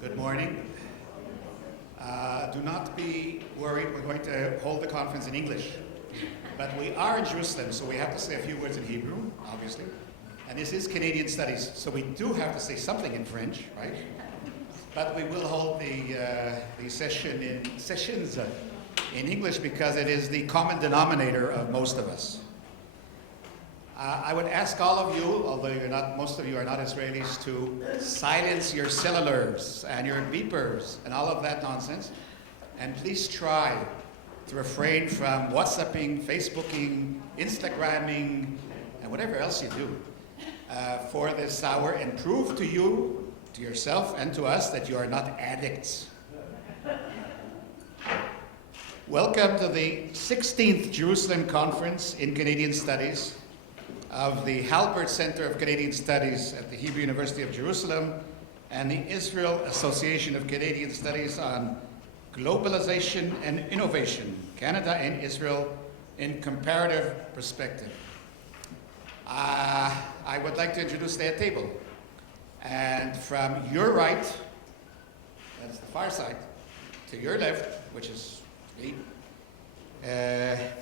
Good morning. Do not be worried, we're going to hold the conference in English. But we are in Jerusalem, so we have to say a few words in Hebrew, obviously. And this is Canadian Studies, so we do have to say something in French, right? But we will hold the sessions in English because it is the common denominator of most of us. I would ask all of you, although most of you are not Israelis, to silence your cellulars and your beepers and all of that nonsense. And please try to refrain from WhatsApping, Facebooking, Instagramming, and whatever else you do for this hour, and prove to you, to yourself, and to us that you are not addicts. Welcome to the 16th Jerusalem Conference in Canadian Studies of the Halbert Center of Canadian Studies at the Hebrew University of Jerusalem and the Israel Association of Canadian Studies on Globalization and Innovation, Canada and Israel in Comparative Perspective. I would like to introduce the table. And from your right, that's the far side, to your left, which is me,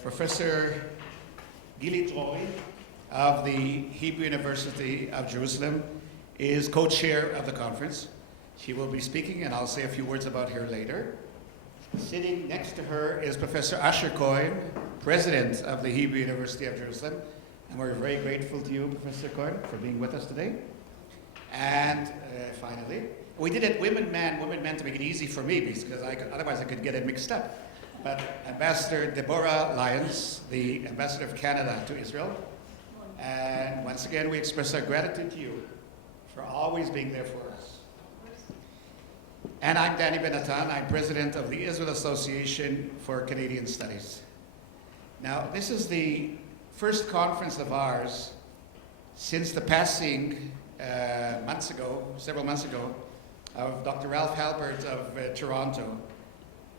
Professor Gili Drori of the Hebrew University of Jerusalem is co-chair of the conference. She will be speaking, and I'll say a few words about her later. Sitting next to her is Professor Asher Cohen, president of the Hebrew University of Jerusalem. And we're very grateful to you, Professor Cohen, for being with us today. And finally, we did it women, man to make it easy for me, because otherwise I could get it mixed up. But Ambassador Deborah Lyons, the Ambassador of Canada to Israel. And once again, we express our gratitude to you for always being there for us. And I'm Danny Ben-Natan. I'm president of the Israel Association for Canadian Studies. Now, this is the first conference of ours since the passing several months ago, of Dr. Ralph Halbert of Toronto,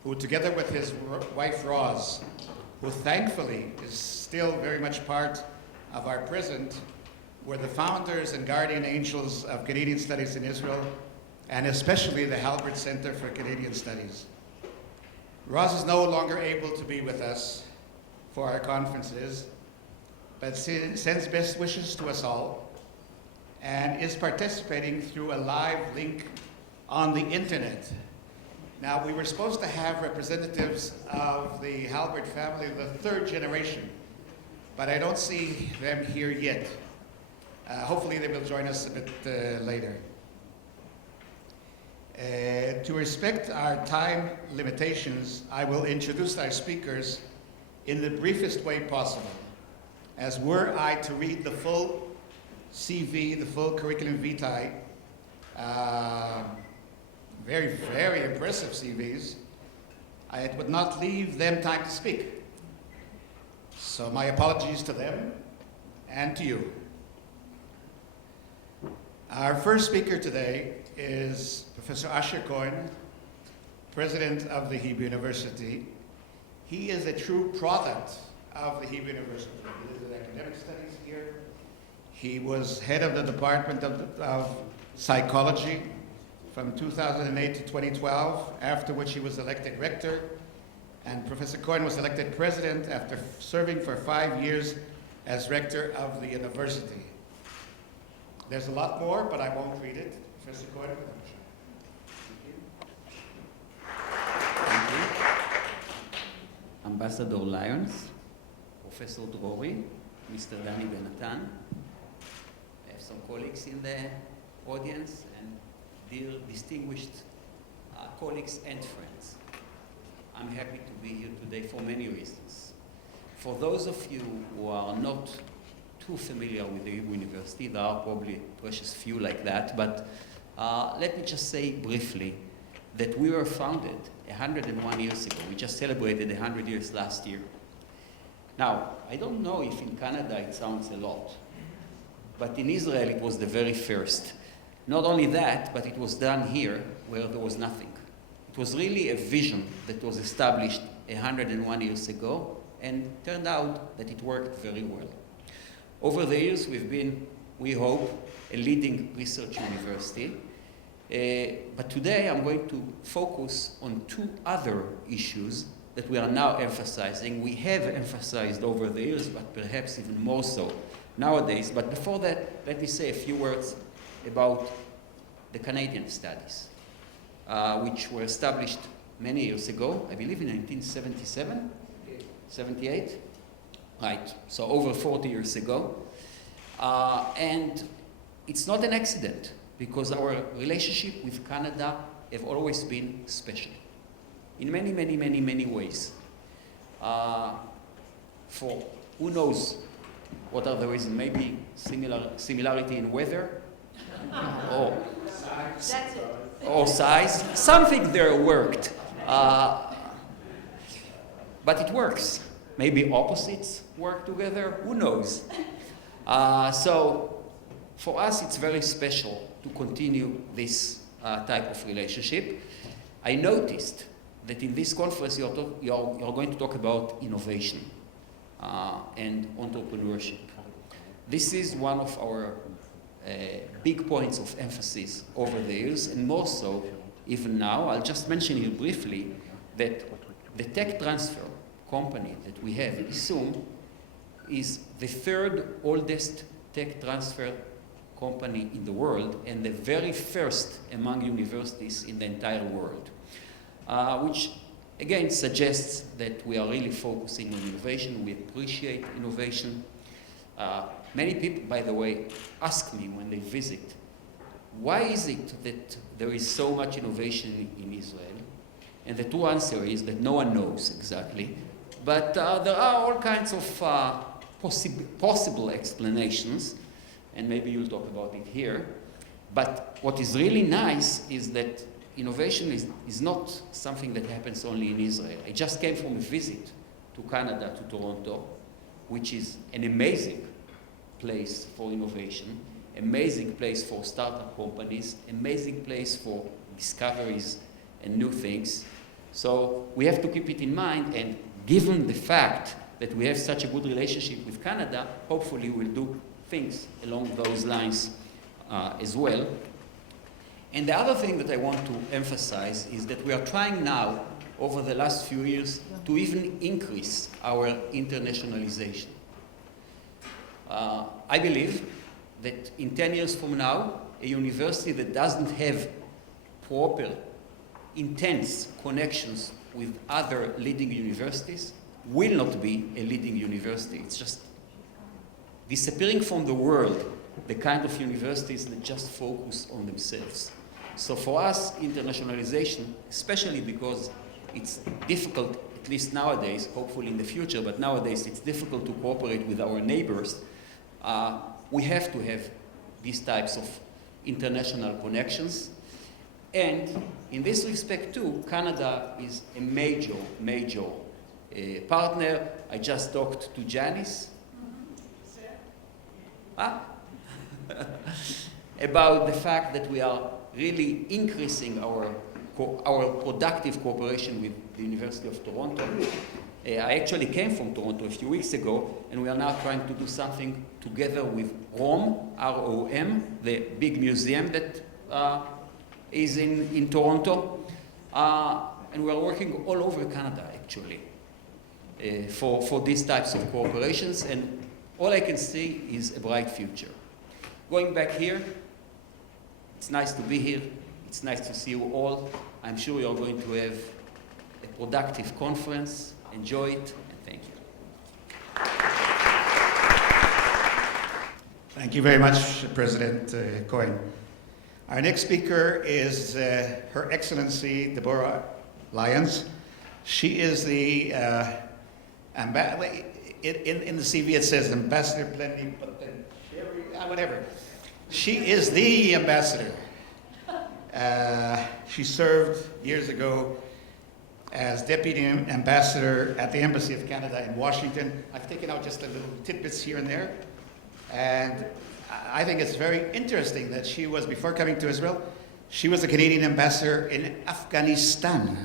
who together with his wife Roz, who thankfully is still very much part of our present, were the founders and guardian angels of Canadian Studies in Israel, and especially the Halbert Center for Canadian Studies. Roz is no longer able to be with us for our conferences, but sends best wishes to us all, and is participating through a live link on the internet. Now, we were supposed to have representatives of the Halbert family of the third generation, but I don't see them here yet. Hopefully they will join us a bit later. To respect our time limitations, I will introduce our speakers in the briefest way possible, as were I to read the full CV, the full curriculum vitae, very, very impressive CVs, it would not leave them time to speak. So my apologies to them and to you. Our first speaker today is Professor Asher Cohen, president of the Hebrew University. He is a true product of the Hebrew University. He did academic studies here. He was head of the Department of Psychology from 2008 to 2012, after which he was elected rector. And Professor Cohen was elected president after serving for 5 years as rector of the university. There's a lot more, but I won't read it. Professor Cohen. Thank you. Ambassador Lyons, Professor Drori, Mr. Danny Ben-Natan. I have some colleagues in the audience, and dear distinguished colleagues and friends. I'm happy to be here today for many reasons. For those of you who are not too familiar with the Hebrew University, there are probably precious few like that, but let me just say briefly that we were founded 101 years ago. We just celebrated 100 years last year. Now, I don't know if in Canada it sounds a lot, but in Israel it was the very first. Not only that, but it was done here where there was nothing. It was really a vision that was established 101 years ago, and turned out that it worked very well. Over the years, we've been, we hope, a leading research university, But today I'm going to focus on two other issues that we are now emphasizing. We have emphasized over the years, but perhaps even more so nowadays. But before that, let me say a few words about the Canadian studies, which were established many years ago, I believe in 1977, 78, right, so over 40 years ago. And it's not an accident, because our relationship with Canada have always been special in many, many, many, many ways. For who knows what are the reasons? Maybe similarity in weather, or size. Something there worked, but it works. Maybe opposites work together. Who knows? So for us, it's very special to continue this type of relationship. I noticed that in this conference you're going to talk about innovation and entrepreneurship. This is one of our big points of emphasis over the years, and more so even now. I'll just mention here briefly that the tech transfer company that we have, Isum, is the third oldest tech transfer company in the world, and the very first among universities in the entire world, which again suggests that we are really focusing on innovation. We appreciate innovation. Many people, by the way, ask me when they visit, why is it that there is so much innovation in Israel? And the true answer is that no one knows exactly, but there are all kinds of possible explanations, and maybe you'll talk about it here. But what is really nice is that innovation is not something that happens only in Israel. I just came from a visit to Canada, to Toronto, which is an amazing place for innovation, amazing place for startup companies, amazing place for discoveries and new things. So we have to keep it in mind, and given the fact that we have such a good relationship with Canada, hopefully we'll do things along those lines as well. And the other thing that I want to emphasize is that we are trying now, over the last few years, to even increase our internationalization. I believe that in 10 years from now, a university that doesn't have proper, intense connections with other leading universities will not be a leading university. It's just disappearing from the world, the kind of universities that just focus on themselves. So for us, internationalization, especially because it's difficult, at least nowadays, hopefully in the future, but nowadays it's difficult to cooperate with our neighbors, we have to have these types of international connections. And in this respect too, Canada is a major partner. I just talked to Janice about the fact that we are really increasing our productive cooperation with the University of Toronto. I actually came from Toronto a few weeks ago, and we are now trying to do something together with ROM, R-O-M, the big museum that is in Toronto. And we are working all over Canada, actually, for these types of cooperations, and all I can see is a bright future. Going back here, it's nice to be here. It's nice to see you all. I'm sure you're going to have a productive conference. Enjoy it, and thank you. Thank you very much, President Cohen. Our next speaker is Her Excellency Deborah Lyons. She is the in the CV it says Ambassador Plenipotentiary, whatever. She is the ambassador. She served years ago as Deputy Ambassador at the Embassy of Canada in Washington. I've taken out just a little tidbits here and there. And I think it's very interesting that she was, before coming to Israel, she was a Canadian ambassador in Afghanistan.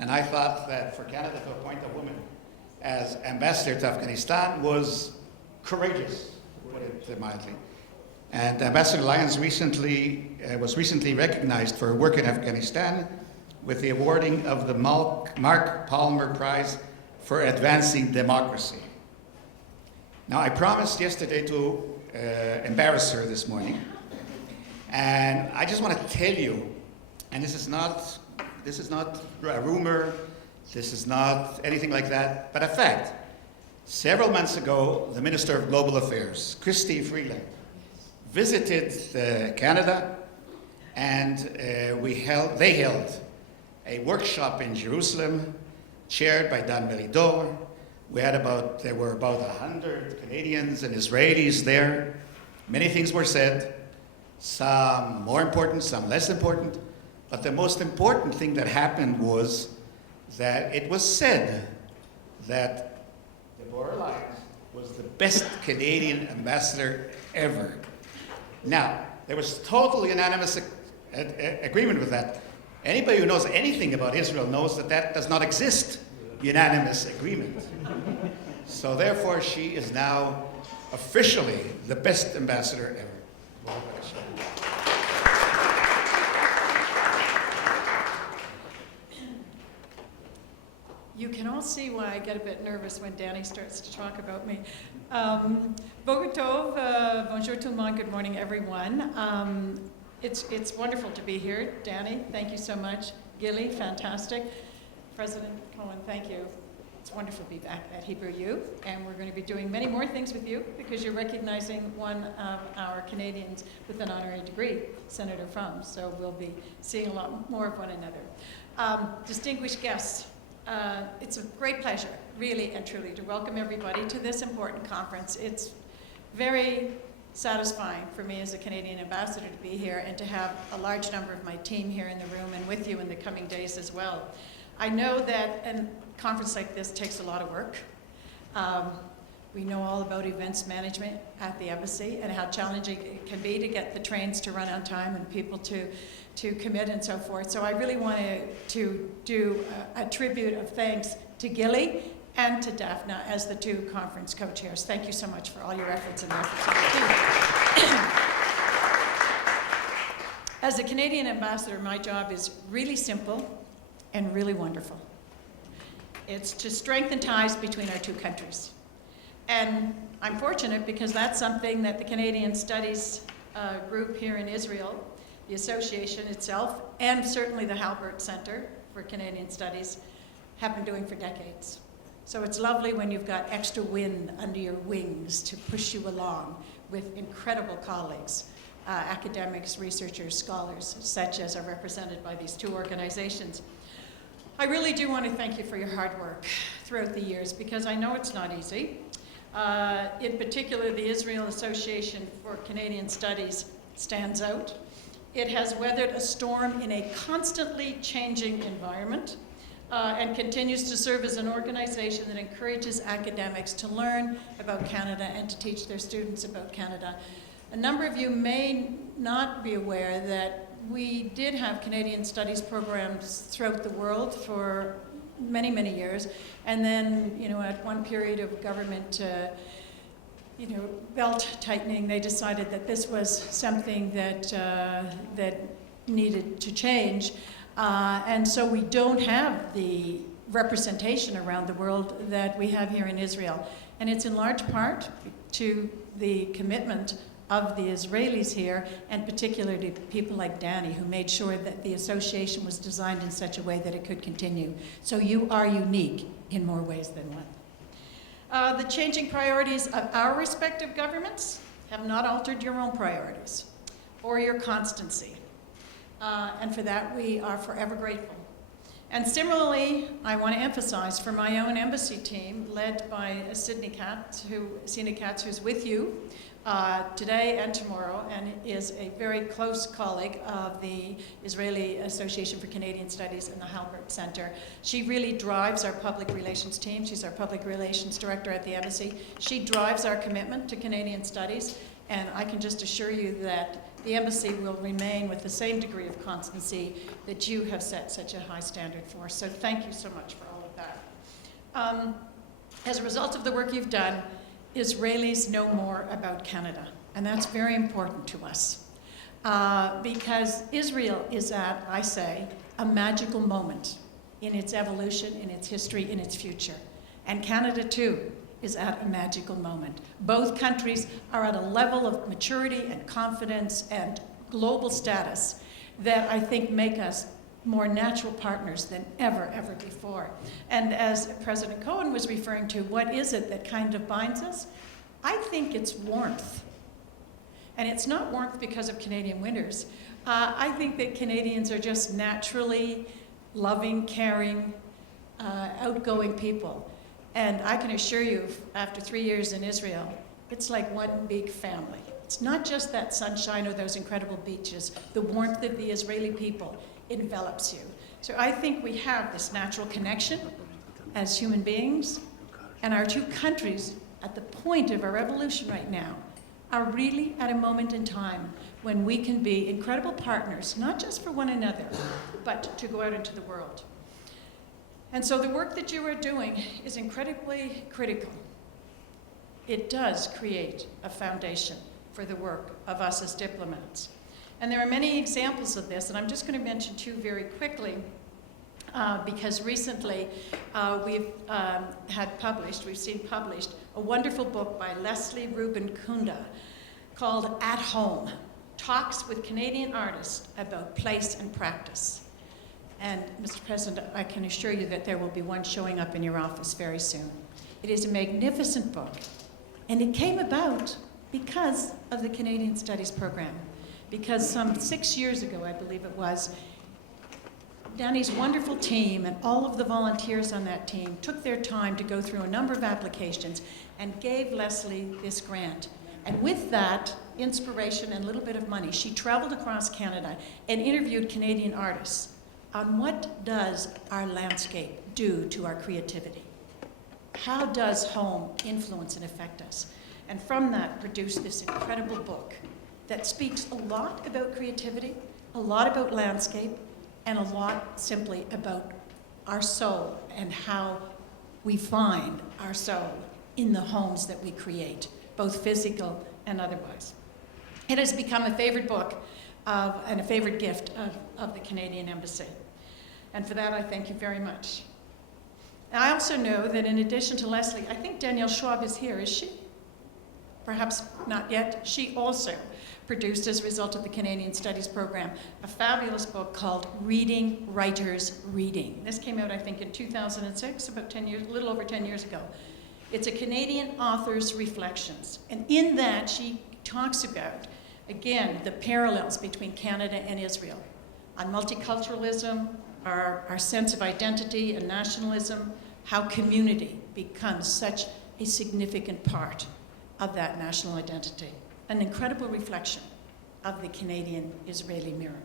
And I thought that for Canada to appoint a woman as ambassador to Afghanistan was courageous, to put it mildly. And Ambassador Lyons was recently recognized for her work in Afghanistan with the awarding of the Mark Palmer Prize for Advancing Democracy. Now, I promised yesterday to embarrass her this morning, and I just want to tell you, and this is not a rumor, this is not anything like that, but a fact. Several months ago, the Minister of Global Affairs, Christy Freeland, visited Canada, and they held a workshop in Jerusalem, chaired by Dan Meridor. There were about 100 Canadians and Israelis there. Many things were said, some more important, some less important. But the most important thing that happened was that it was said that Deborah Lyons was the best Canadian ambassador ever. Now, there was total unanimous agreement with that. Anybody who knows anything about Israel knows that that does not exist, unanimous agreement. So therefore, she is now officially the best ambassador ever. You can all see why I get a bit nervous when Danny starts to talk about me. Boker Tov, bonjour tout le monde, good morning everyone. It's wonderful to be here. Danny, thank you so much. Gilly, fantastic. President Cohen, thank you. It's wonderful to be back at Hebrew U, and we're going to be doing many more things with you because you're recognizing one of our Canadians with an honorary degree, Senator Fromm, so we'll be seeing a lot more of one another. Distinguished guests, it's a great pleasure, really and truly, to welcome everybody to this important conference. It's very satisfying for me as a Canadian ambassador to be here and to have a large number of my team here in the room and with you in the coming days as well. I know that a conference like this takes a lot of work. We know all about events management at the embassy and how challenging it can be to get the trains to run on time and people to commit and so forth. So I really wanted to do a tribute of thanks to Gilly and to Daphna as the two conference co-chairs. Thank you so much for all your efforts and efforts of the team. As a Canadian ambassador, my job is really simple and really wonderful. It's to strengthen ties between our two countries. And I'm fortunate because that's something that the Canadian Studies group here in Israel, the association itself, and certainly the Halbert Center for Canadian Studies have been doing for decades. So it's lovely when you've got extra wind under your wings to push you along with incredible colleagues, academics, researchers, scholars, such as are represented by these two organizations. I really do want to thank you for your hard work throughout the years because I know it's not easy. In particular, the Israel Association for Canadian Studies stands out. It has weathered a storm in a constantly changing environment and continues to serve as an organization that encourages academics to learn about Canada and to teach their students about Canada. A number of you may not be aware that we did have Canadian Studies programs throughout the world for many, many years. And then, at one period of government, belt tightening, they decided that this was something that needed to change. And so we don't have the representation around the world that we have here in Israel. And it's in large part to the commitment of the Israelis here, and particularly people like Danny, who made sure that the association was designed in such a way that it could continue. So you are unique in more ways than one. The changing priorities of our respective governments have not altered your own priorities or your constancy. And for that, we are forever grateful. And similarly, I want to emphasize for my own embassy team, led by Sina Katz, who's with you today and tomorrow, and is a very close colleague of the Israeli Association for Canadian Studies and the Halbert Center. She really drives our public relations team. She's our public relations director at the embassy. She drives our commitment to Canadian studies, and I can just assure you that the embassy will remain with the same degree of constancy that you have set such a high standard for. So thank you so much for all of that. As a result of the work you've done, Israelis know more about Canada. And that's very important to us. Because Israel is at, I say, a magical moment in its evolution, in its history, in its future. And Canada, too, is at a magical moment. Both countries are at a level of maturity and confidence and global status that I think make us more natural partners than ever before. And as President Cohen was referring to, what is it that kind of binds us? I think it's warmth. And it's not warmth because of Canadian winters. I think that Canadians are just naturally loving, caring, outgoing people. And I can assure you, after 3 years in Israel, it's like one big family. It's not just that sunshine or those incredible beaches. The warmth of the Israeli people envelops you. So I think we have this natural connection as human beings, and our two countries, at the point of our evolution right now, are really at a moment in time when we can be incredible partners, not just for one another, but to go out into the world. And so the work that you are doing is incredibly critical. It does create a foundation for the work of us as diplomats. And there are many examples of this, and I'm just going to mention two very quickly, because recently we've seen published a wonderful book by Leslie Rubin Kunda called At Home, Talks with Canadian Artists About Place and Practice. And Mr. President, I can assure you that there will be one showing up in your office very soon. It is a magnificent book, and it came about because of the Canadian Studies program. Because some 6 years ago, I believe it was, Danny's wonderful team and all of the volunteers on that team took their time to go through a number of applications and gave Leslie this grant. And with that inspiration and a little bit of money, she traveled across Canada and interviewed Canadian artists on what does our landscape do to our creativity? How does home influence and affect us? And from that produced this incredible book that speaks a lot about creativity, a lot about landscape, and a lot simply about our soul and how we find our soul in the homes that we create, both physical and otherwise. It has become a favorite book and a favorite gift of the Canadian Embassy. And for that, I thank you very much. And I also know that in addition to Leslie, I think Danielle Schwab is here, is she? Perhaps not yet. She also produced, as a result of the Canadian Studies program, a fabulous book called Reading Writers Reading. This came out, I think, in 2006, about 10 years, a little over 10 years ago. It's a Canadian author's reflections. And in that, she talks about, again, the parallels between Canada and Israel, on multiculturalism, our sense of identity and nationalism, how community becomes such a significant part of that national identity. An incredible reflection of the Canadian-Israeli mirror.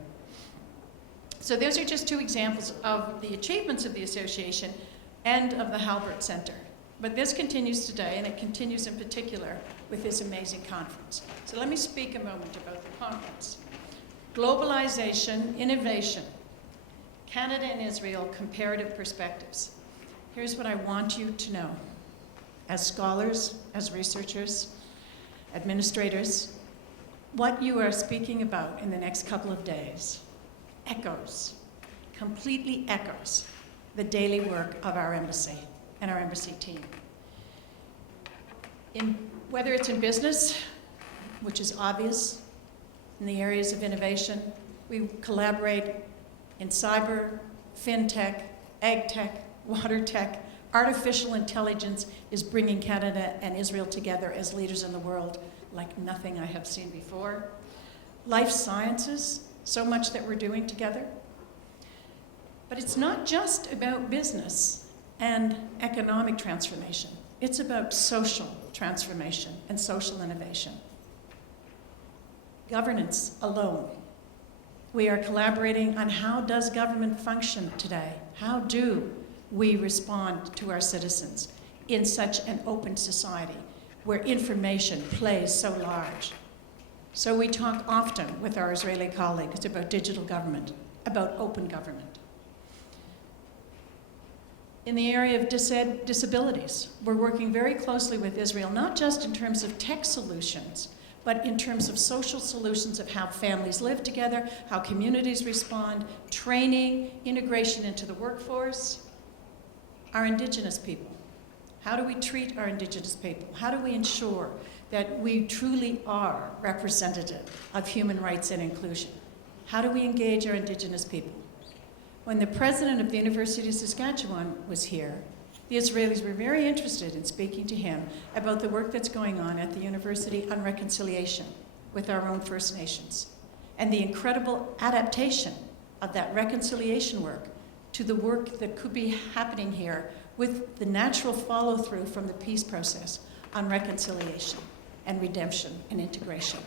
So those are just two examples of the achievements of the association and of the Halbert Center. But this continues today, and it continues in particular with this amazing conference. So let me speak a moment about the conference. Globalization, innovation, Canada and Israel, comparative perspectives. Here's what I want you to know. As scholars, as researchers, administrators, what you are speaking about in the next couple of days completely echoes the daily work of our embassy and our embassy team. Whether it's in business, which is obvious, in the areas of innovation, we collaborate in cyber, fintech, ag tech, water tech. Artificial intelligence is bringing Canada and Israel together as leaders in the world like nothing I have seen before. Life sciences, so much that we're doing together. But it's not just about business and economic transformation. It's about social transformation and social innovation. Governance alone. We are collaborating on how does government function today? How do we respond to our citizens in such an open society where information plays so large? So we talk often with our Israeli colleagues about digital government, about open government. In the area of disabilities, we're working very closely with Israel, not just in terms of tech solutions, but in terms of social solutions of how families live together, how communities respond, training, integration into the workforce, our Indigenous people. How do we treat our Indigenous people? How do we ensure that we truly are representative of human rights and inclusion? How do we engage our Indigenous people? When the president of the University of Saskatchewan was here, the Israelis were very interested in speaking to him about the work that's going on at the university on reconciliation with our own First Nations and the incredible adaptation of that reconciliation work to the work that could be happening here with the natural follow-through from the peace process on reconciliation and redemption and integration.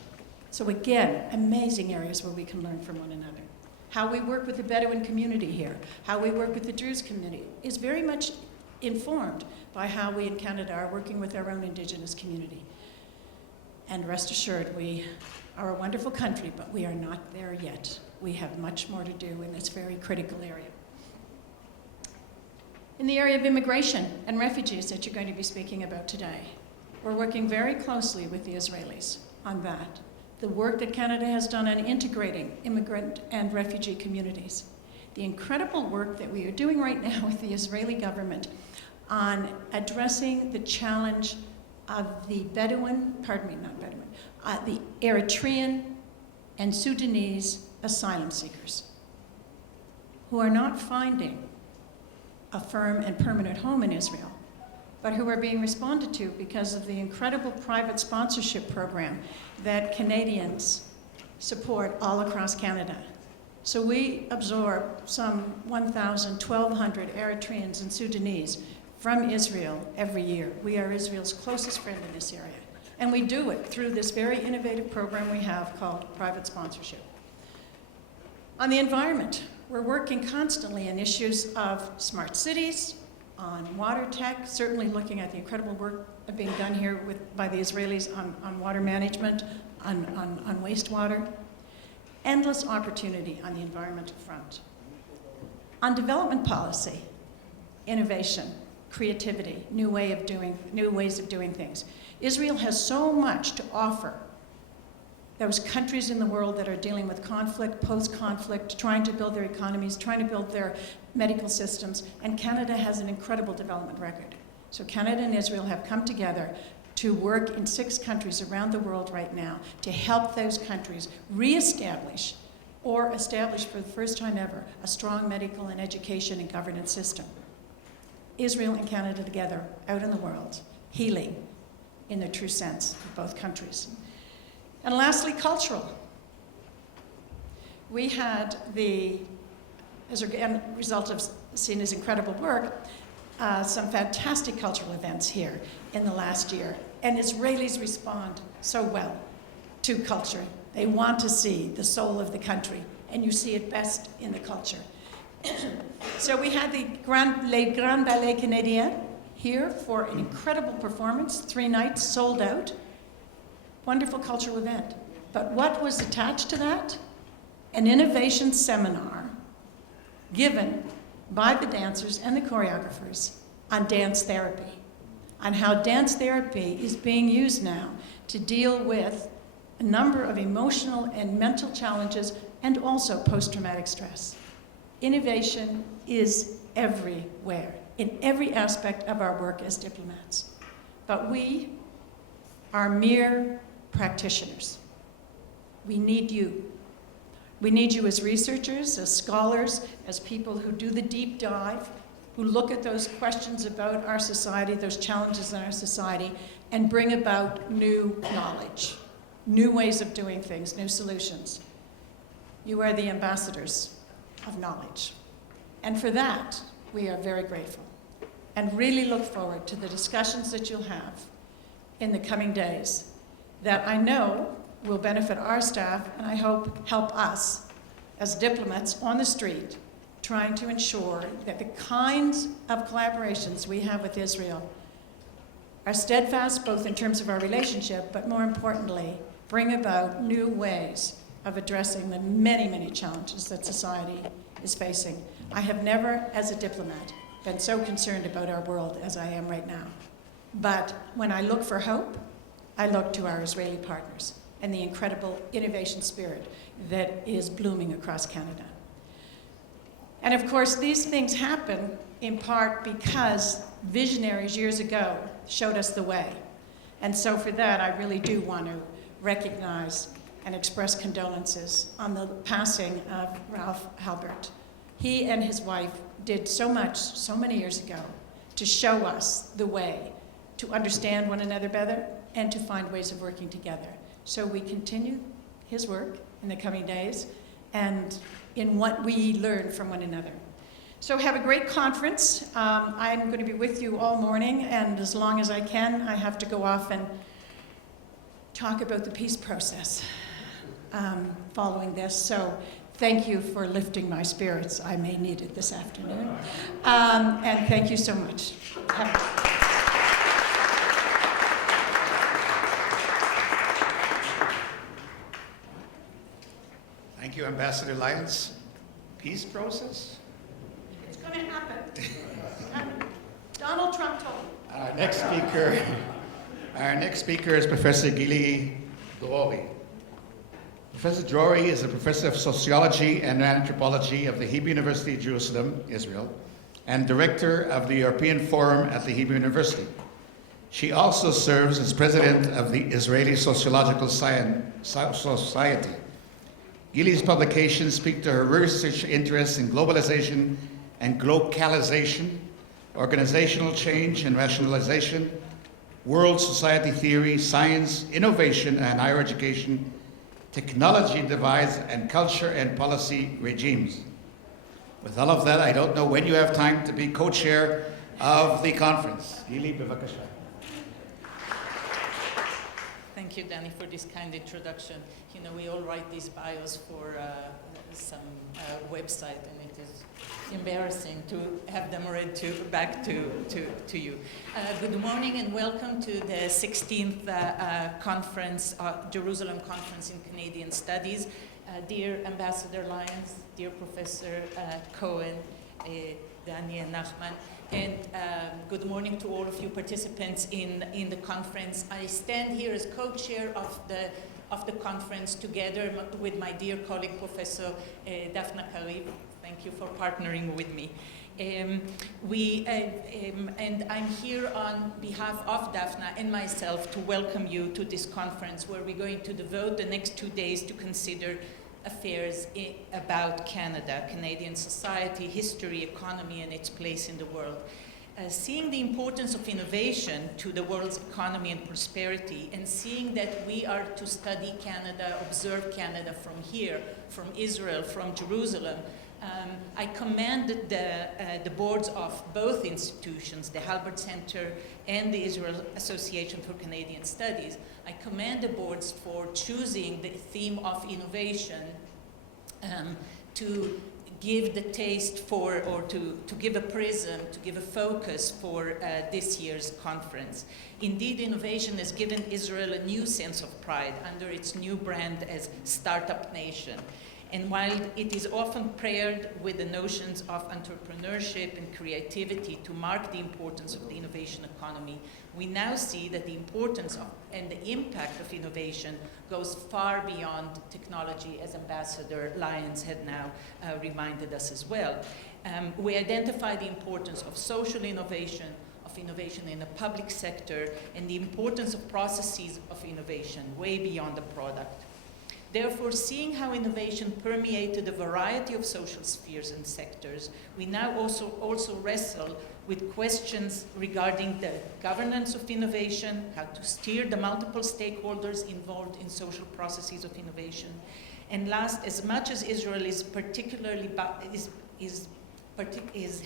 So again, amazing areas where we can learn from one another. How we work with the Bedouin community here, how we work with the Druze community is very much informed by how we in Canada are working with our own Indigenous community. And rest assured, we are a wonderful country, but we are not there yet. We have much more to do in this very critical area. In the area of immigration and refugees that you're going to be speaking about today, we're working very closely with the Israelis on that. The work that Canada has done on integrating immigrant and refugee communities. The incredible work that we are doing right now with the Israeli government on addressing the challenge of the the Eritrean and Sudanese asylum seekers who are not finding a firm and permanent home in Israel, but who are being responded to because of the incredible private sponsorship program that Canadians support all across Canada. So we absorb some 1,000, 1,200 Eritreans and Sudanese from Israel every year. We are Israel's closest friend in this area. And we do it through this very innovative program we have called private sponsorship. On the environment, we're working constantly in issues of smart cities, on water tech, certainly looking at the incredible work being done here by the Israelis on water management, on wastewater. Endless opportunity on the environmental front. On development policy, innovation, creativity, new ways of doing things. Israel has so much to offer those countries in the world that are dealing with conflict, post-conflict, trying to build their economies, trying to build their medical systems, and Canada has an incredible development record. So Canada and Israel have come together to work in 6 countries around the world right now to help those countries reestablish or establish for the first time ever a strong medical and education and governance system. Israel and Canada together out in the world, healing in the true sense of both countries. And lastly, cultural. We had as a result of Sina's incredible work, some fantastic cultural events here in the last year. And Israelis respond so well to culture. They want to see the soul of the country, and you see it best in the culture. So we had the Les Grands Ballets Canadiens here for an incredible performance, 3 nights, sold out. Wonderful cultural event. But what was attached to that? An innovation seminar given by the dancers and the choreographers on dance therapy, on how dance therapy is being used now to deal with a number of emotional and mental challenges and also post-traumatic stress. Innovation is everywhere, in every aspect of our work as diplomats. But we are mere practitioners. We need you. We need you as researchers, as scholars, as people who do the deep dive, who look at those questions about our society, those challenges in our society, and bring about new knowledge, new ways of doing things, new solutions. You are the ambassadors of knowledge. And for that, we are very grateful and really look forward to the discussions that you'll have in the coming days that I know will benefit our staff and I hope help us as diplomats on the street trying to ensure that the kinds of collaborations we have with Israel are steadfast both in terms of our relationship, but more importantly, bring about new ways of addressing the many, many challenges that society is facing. I have never, as a diplomat, been so concerned about our world as I am right now. But when I look for hope, I look to our Israeli partners. and the incredible innovation spirit that is blooming across Canada. And of course, these things happen in part because visionaries years ago showed us the way. And so for that, I really do want to recognize and express condolences on the passing of Ralph Halbert. He and his wife did so much, so many years ago, to show us the way to understand one another better and to find ways of working together. So we continue his work in the coming days and in what we learn from one another. So have a great conference. I'm going to be with you all morning, and as long as I can, I have to go off and talk about the peace process following this. So thank you for lifting my spirits. I may need it this afternoon. And thank you so much. Thank you, Ambassador Lyons. Peace process? It's going to happen. Donald Trump told me. Our next speaker is Professor Gili Drori. Professor Drori is a professor of sociology and anthropology of the Hebrew University of Jerusalem, Israel, and director of the European Forum at the Hebrew University. She also serves as president of the Israeli Sociological Society. Gili's publications speak to her research interests in globalization and glocalization, organizational change and rationalization, world society theory, science, innovation and higher education, technology divides, and culture and policy regimes. With all of that, I don't know when you have time to be co-chair of the conference. Gili, bevakasha. Thank you, Danny, for this kind introduction. You know, we all write these bios for some website, and it is embarrassing to have them read back to you. Good morning and welcome to the 16th conference, Jerusalem Conference in Canadian Studies. Dear Ambassador Lyons, dear Professor Cohen, Danny and Nachman, and good morning to all of you participants in the conference. I stand here as co-chair of the conference together with my dear colleague, Professor Daphna Karib. Thank you for partnering with me. And I'm here on behalf of Daphna and myself to welcome you to this conference, where we're going to devote the next 2 days to consider affairs about Canada, Canadian society, history, economy, and its place in the world. Seeing the importance of innovation to the world's economy and prosperity, and seeing that we are to study Canada, observe Canada from here, from Israel, from Jerusalem, I commend the boards of both institutions, the Halbert Center and the Israel Association for Canadian Studies. I commend the boards for choosing the theme of innovation to give the taste for, or to give a prism, to give a focus for this year's conference. Indeed, innovation has given Israel a new sense of pride under its new brand as Startup Nation. And while it is often paired with the notions of entrepreneurship and creativity to mark the importance of the innovation economy, we now see that the importance of and the impact of innovation goes far beyond technology, as Ambassador Lyons had now reminded us as well. We identify the importance of social innovation, of innovation in the public sector, and the importance of processes of innovation way beyond the product. Therefore, seeing how innovation permeated a variety of social spheres and sectors, we now also wrestle with questions regarding the governance of innovation, how to steer the multiple stakeholders involved in social processes of innovation. And last, as much as Israel is particularly is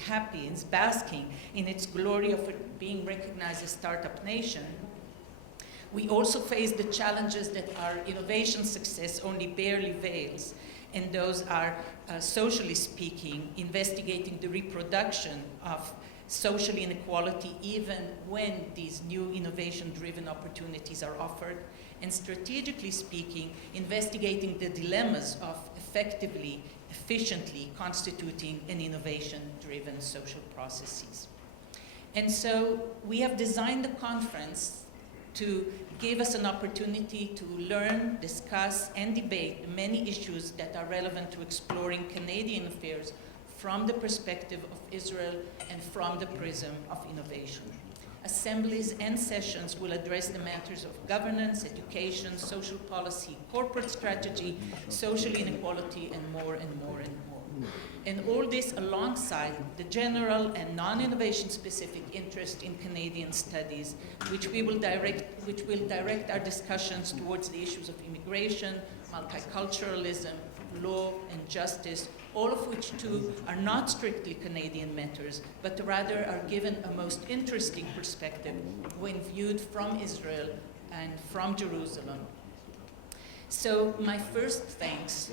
happy, is basking in its glory of being recognized as startup nation, we also face the challenges that our innovation success only barely veils, and those are, socially speaking, investigating the reproduction of social inequality even when these new innovation-driven opportunities are offered, and strategically speaking, investigating the dilemmas of effectively, efficiently constituting an innovation-driven social processes. And so we have designed the conference to give us an opportunity to learn, discuss, and debate many issues that are relevant to exploring Canadian affairs from the perspective of Israel and from the prism of innovation. Assemblies and sessions will address the matters of governance, education, social policy, corporate strategy, social inequality, and more and more and more. And all this alongside the general and non-innovation specific interest in Canadian studies, which will direct our discussions towards the issues of immigration, multiculturalism, law, and justice, all of which too are not strictly Canadian matters, but rather are given a most interesting perspective when viewed from Israel and from Jerusalem. So my first thanks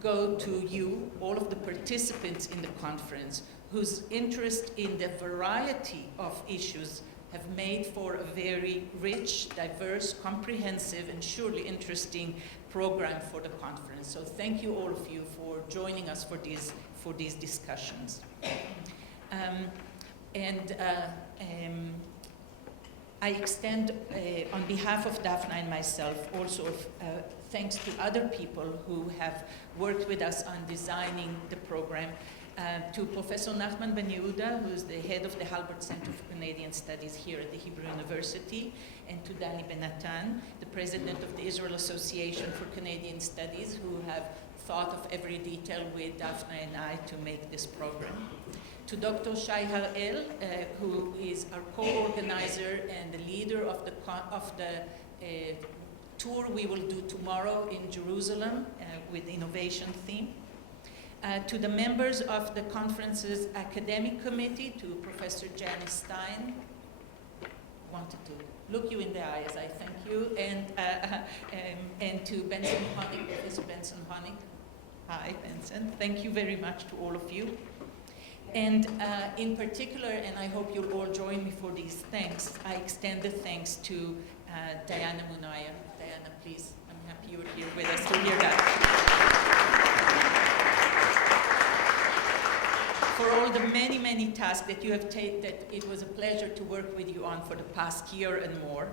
go to you, all of the participants in the conference, whose interest in the variety of issues have made for a very rich, diverse, comprehensive, and surely interesting program for the conference. So thank you, all of you, for joining us for these discussions. I extend, on behalf of Daphne and myself, also thanks to other people who have worked with us on designing the program, to Professor Nachman Ben Yehuda, who is the head of the Halbert Center for Canadian Studies here at the Hebrew University, and to Dani Ben Natan, the president of the Israel Association for Canadian Studies, who have thought of every detail with Daphne and I to make this program. To Dr. Shai Harel, who is our co-organizer and the leader of the tour we will do tomorrow in Jerusalem with the innovation theme. To the members of the conference's academic committee, to Professor Janice Stein, wanted to look you in the eye as I thank you, and to Benson Honig, Professor Benson Honig. Hi, Benson. Thank you very much to all of you. And in particular, and I hope you'll all join me for these thanks, I extend the thanks to Diana Munaya. Diana, please, I'm happy you're here with us to hear that. For all the many, many tasks that you have taken, that it was a pleasure to work with you on for the past year and more,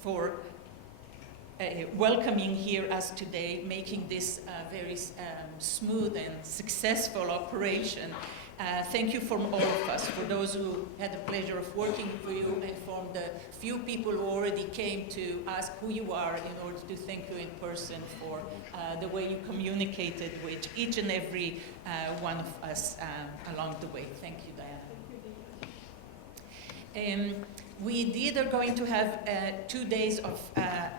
for welcoming here us today, making this very smooth and successful operation. Thank you from all of us, for those who had the pleasure of working with you, and from the few people who already came to ask who you are in order to thank you in person for the way you communicated with each and every one of us along the way. Thank you, Diana. We indeed are going to have 2 days of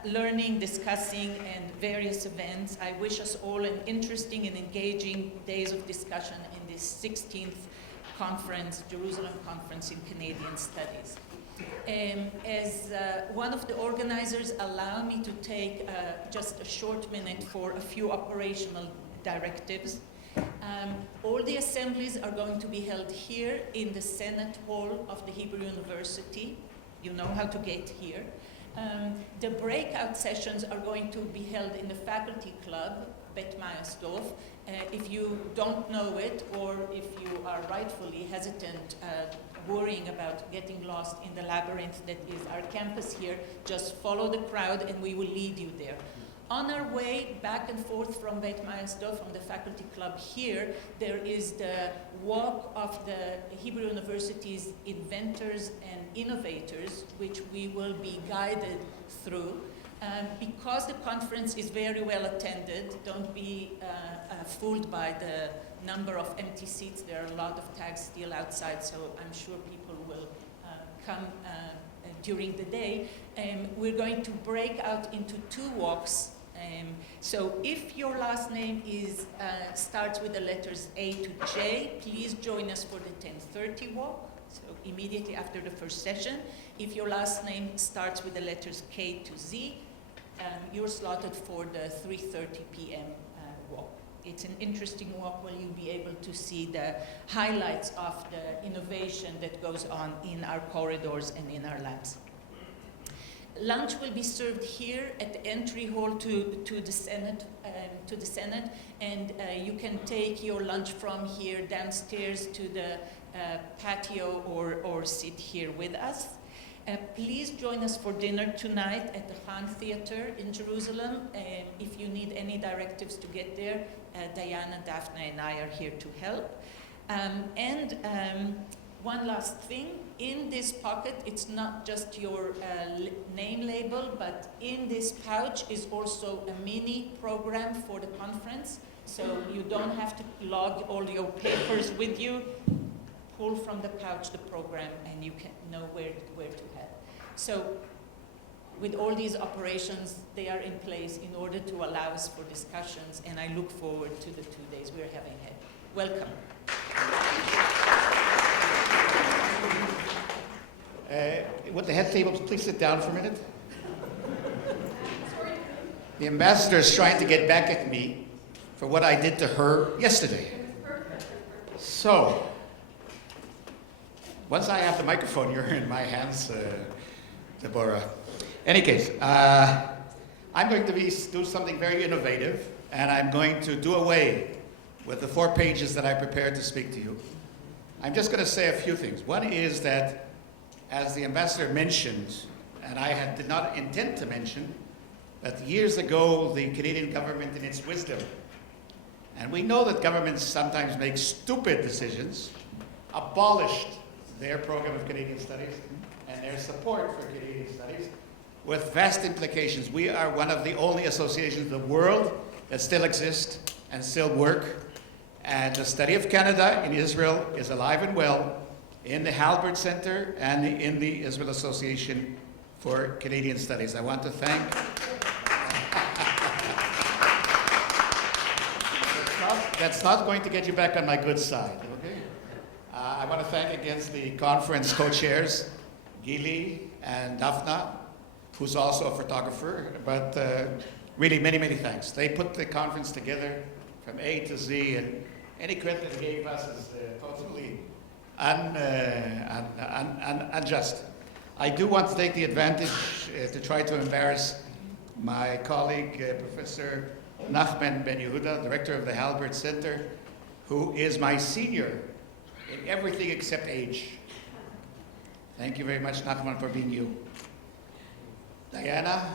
learning, discussing, and various events. I wish us all an interesting and engaging days of discussion in this 16th conference, Jerusalem Conference in Canadian Studies. As one of the organizers, allow me to take just a short minute for a few operational directives. All the assemblies are going to be held here in the Senate Hall of the Hebrew University. You know how to get here. The breakout sessions are going to be held in the faculty club, Bet Mayasdorf. If you don't know it, or if you are rightfully hesitant, worrying about getting lost in the labyrinth that is our campus here, just follow the crowd and we will lead you there. On our way back and forth from Beit Mayasdorf, from the faculty club here, there is the walk of the Hebrew University's Inventors and Innovators, which we will be guided through. Because the conference is very well attended, don't be fooled by the number of empty seats. There are a lot of tags still outside, so I'm sure people will come during the day. We're going to break out into 2 walks. So if your last name starts with the letters A to J, please join us for the 10:30 walk, so immediately after the first session. If your last name starts with the letters K to Z, you're slotted for the 3:30 p.m. walk. It's an interesting walk where you'll be able to see the highlights of the innovation that goes on in our corridors and in our labs. Lunch will be served here at the entry hall to the Senate, and you can take your lunch from here downstairs to the patio or sit here with us. Please join us for dinner tonight at the Khan Theater in Jerusalem. If you need any directives to get there, Diana, Daphne, and I are here to help. One last thing, in this pocket, it's not just your name label, but in this pouch is also a mini program for the conference. So you don't have to log all your papers with you. Pull from the pouch the program and you can know where to head. So with all these operations, they are in place in order to allow us for discussions, and I look forward to the 2 days we're having ahead. Welcome. Would the head tables please sit down for a minute? The ambassador is trying to get back at me for what I did to her yesterday. So, once I have the microphone, you're in my hands, Deborah. Any case, I'm going to do something very innovative, and I'm going to do away with the 4 pages that I prepared to speak to you. I'm just going to say a few things. One is that, as the ambassador mentioned, and I did not intend to mention, that years ago the Canadian government, in its wisdom, and we know that governments sometimes make stupid decisions, abolished their program of Canadian Studies and their support for Canadian Studies with vast implications. We are one of the only associations in the world that still exist and still work. And the study of Canada in Israel is alive and well in the Halbert Center and in the Israel Association for Canadian Studies. I want to thank... That's not going to get you back on my good side, okay? I want to thank against the conference co-chairs, Gili and Daphna, who's also a photographer, but really many, many thanks. They put the conference together from A to Z, and any credit they gave us is totally unjust. I do want to take the advantage to try to embarrass my colleague, Professor Nachman Ben Yehuda, director of the Halbert Center, who is my senior in everything except age. Thank you very much, Nachman, for being you. Diana,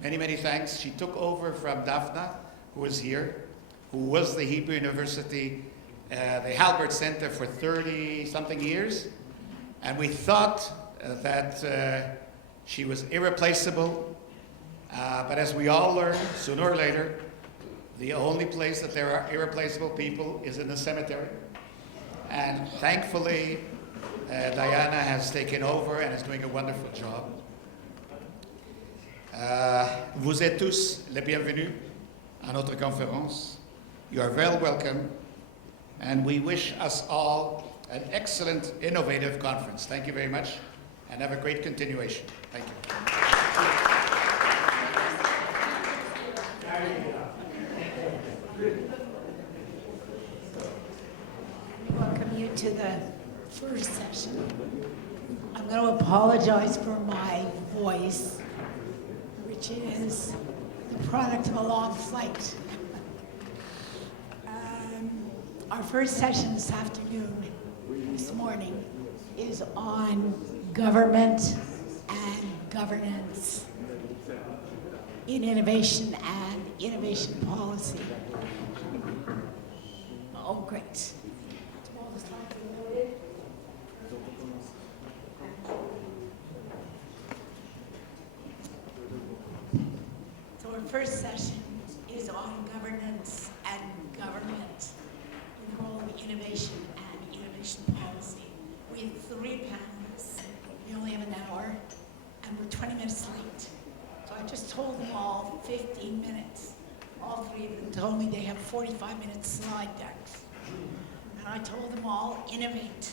many, many thanks. She took over from Daphna, who is here, who was the Hebrew University, the Halbert Center for 30-something years. And we thought that she was irreplaceable. But as we all learn, sooner or later, the only place that there are irreplaceable people is in the cemetery. And thankfully, Diana has taken over and is doing a wonderful job. Vous êtes tous les bienvenus à notre conférence. You are very welcome. And we wish us all an excellent, innovative conference. Thank you very much, and have a great continuation. Thank you. Welcome you to the first session. I'm going to apologize for my voice, which is the product of a long flight. Our first session this morning, is on government and governance in innovation and innovation policy. Oh, great. So our first session is on governance and government, the role of innovation and innovation policy. We have 3 panelists. We only have an hour, and we're 20 minutes late. So I just told them all 15 minutes. All 3 of them told me they have 45-minute slide decks. And I told them all, innovate.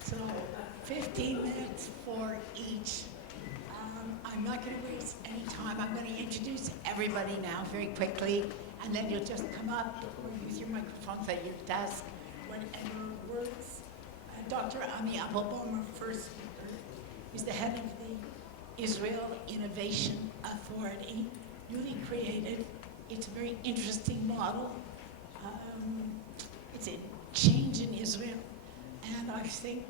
So 15 minutes for each. I'm not going to waste any time. I'm going to introduce everybody now very quickly, and then you'll just come up or use your microphones at your desk, whatever works. Dr. Ami Applebaum, our first speaker, is the head of the Israel Innovation Authority, newly created. It's a very interesting model. It's a change in Israel, and I think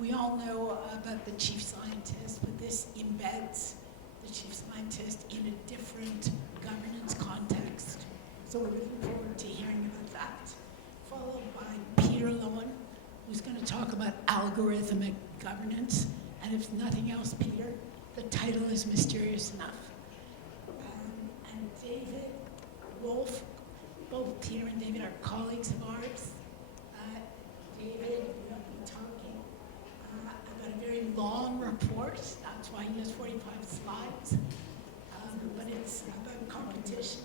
We all know about the chief scientist, but this embeds the chief scientist in a different governance context. So we're looking forward to hearing about that. Followed by Peter Lowen, who's going to talk about algorithmic governance. And if nothing else, Peter, the title is mysterious enough. And David Wolf, both Peter and David are colleagues of ours. David will be talking about a very long report. That's why he has 45 slides. But it's about competition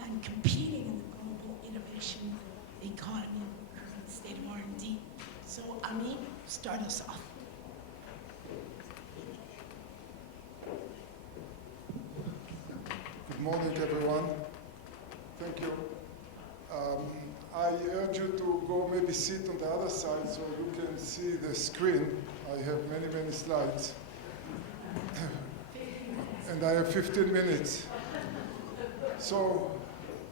and competing in the global innovation economy and the state of R&D. So, Ami, start us off. Good morning, everyone. Thank you. I urge you to go maybe sit on the other side so you can see the screen. I have many, many slides. And I have 15 minutes. So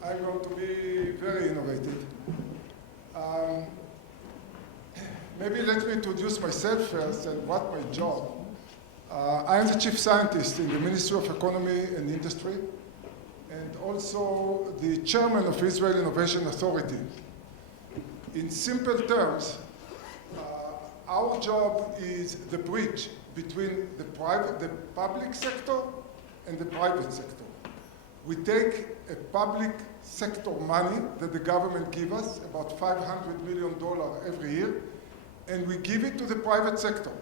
I'm going to be very innovative. Maybe let me introduce myself first and what my job. I am the chief scientist in the Ministry of Economy and Industry, and also the chairman of Israel Innovation Authority. In simple terms, our job is the bridge between the public sector and the private sector. We take a public sector money that the government gives us, about $500 million every year, and we give it to the private sector.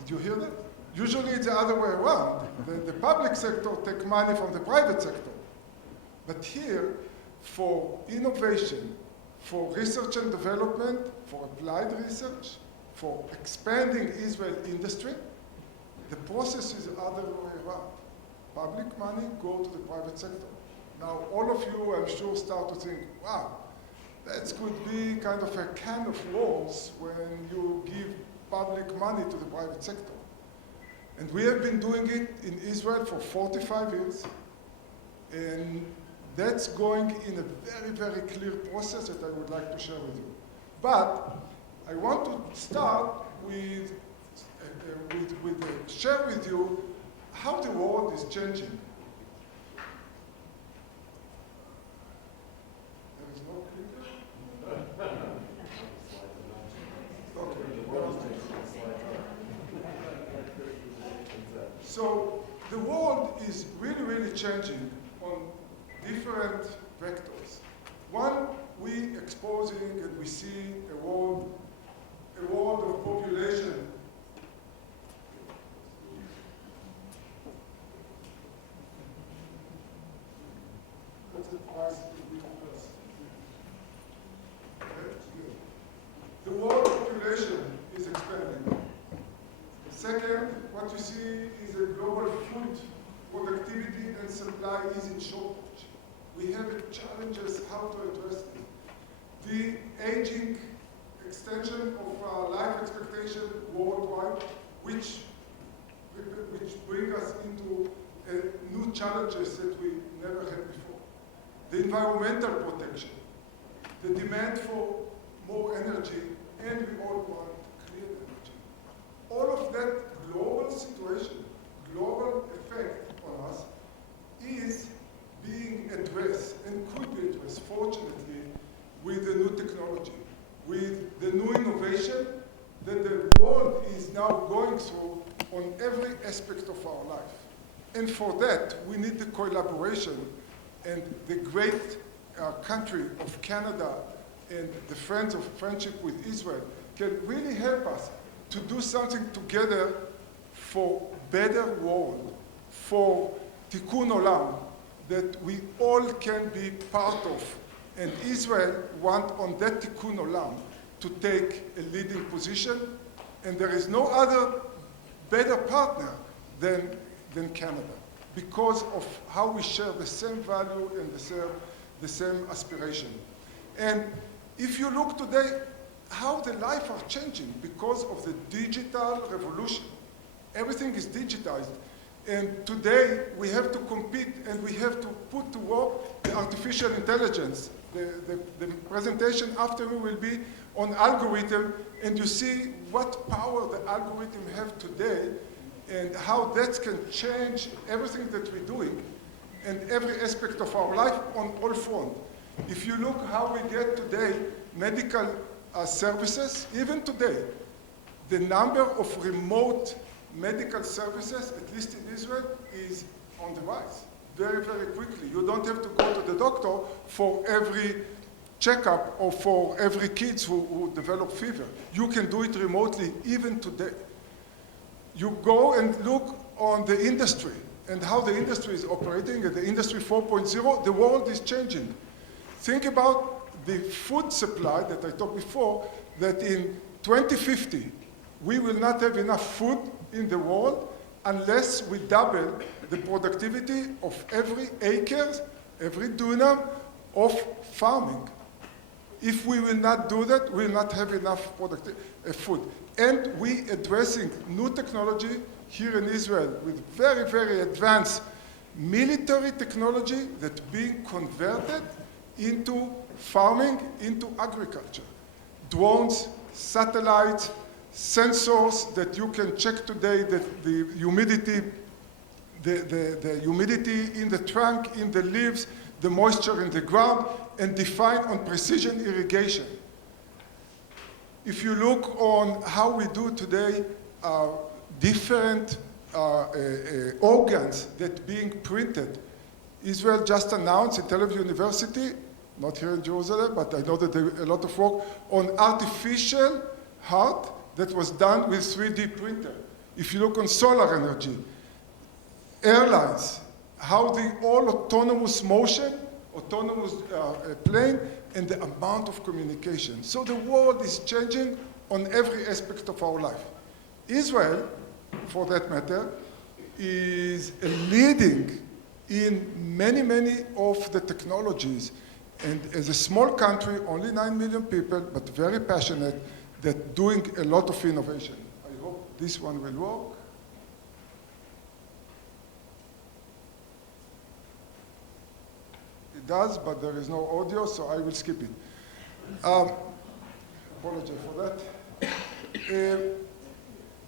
Did you hear that? Usually it's the other way around. The public sector takes money from the private sector. But here, for innovation, for research and development, for applied research, for expanding Israel industry, the process is the other way around. Public money go to the private sector. Now, all of you, I'm sure, start to think, wow, that could be kind of a can of worms when you give public money to the private sector. And we have been doing it in Israel for 45 years. And that's going in a very, very clear process that I would like to share with you. But I want to start with share with you how the world is changing. There is no clicker? So the world is really, really changing on different vectors. One, we exposing and we see a world of population. The world population is expanding. Second, what you see is a global food productivity and supply is in shortage. We have challenges how to address it. The aging extension of life expectation worldwide, which bring us into new challenges that we never had before. The environmental protection, the demand for more energy, and we all want clean energy. All of that global situation, global effect on us is being addressed and could be addressed, fortunately, with the new technology, with the new innovation that the world is now going through on every aspect of our life. And for that, we need the collaboration, and the great country of Canada and the friends of friendship with Israel can really help us to do something together for better world, for tikkun olam, that we all can be part of. And Israel want on that tikkun olam to take a leading position, and there is no other better partner than Canada, because of how we share the same value and the same aspiration. And if you look today, how the life are changing because of the digital revolution. Everything is digitized. And today, we have to compete and we have to put to work the artificial intelligence. The presentation after me will be on algorithm, and you see what power the algorithm have today and how that can change everything that we're doing and every aspect of our life on all fronts. If you look how we get today medical services, even today, the number of remote medical services, at least in Israel, is on the rise very, very quickly. You don't have to go to the doctor for every checkup or for every kid who develop fever. You can do it remotely even today. You go and look on the industry and how the industry is operating, and the industry 4.0, the world is changing. Think about the food supply that I talked before, that in 2050, we will not have enough food in the world unless we double the productivity of every acre, every dunam of farming. If we will not do that, we will not have enough food. And we addressing new technology here in Israel with very, very advanced military technology that's being converted into farming, into agriculture. Drones, satellites, sensors that you can check today that the humidity, the humidity in the trunk, in the leaves, the moisture in the ground, and define on precision irrigation. If you look on how we do today, different organs that being printed. Israel just announced in Tel Aviv University, not here in Jerusalem, but I know that there is a lot of work on artificial heart that was done with 3D printer. If you look on solar energy, airlines, how the all autonomous motion, autonomous plane, and the amount of communication. So the world is changing on every aspect of our life. Israel, for that matter, is leading in many, many of the technologies. And as a small country, only 9 million people, but very passionate, that doing a lot of innovation. I hope this one will work. It does, but there is no audio, so I will skip it. Apologize for that.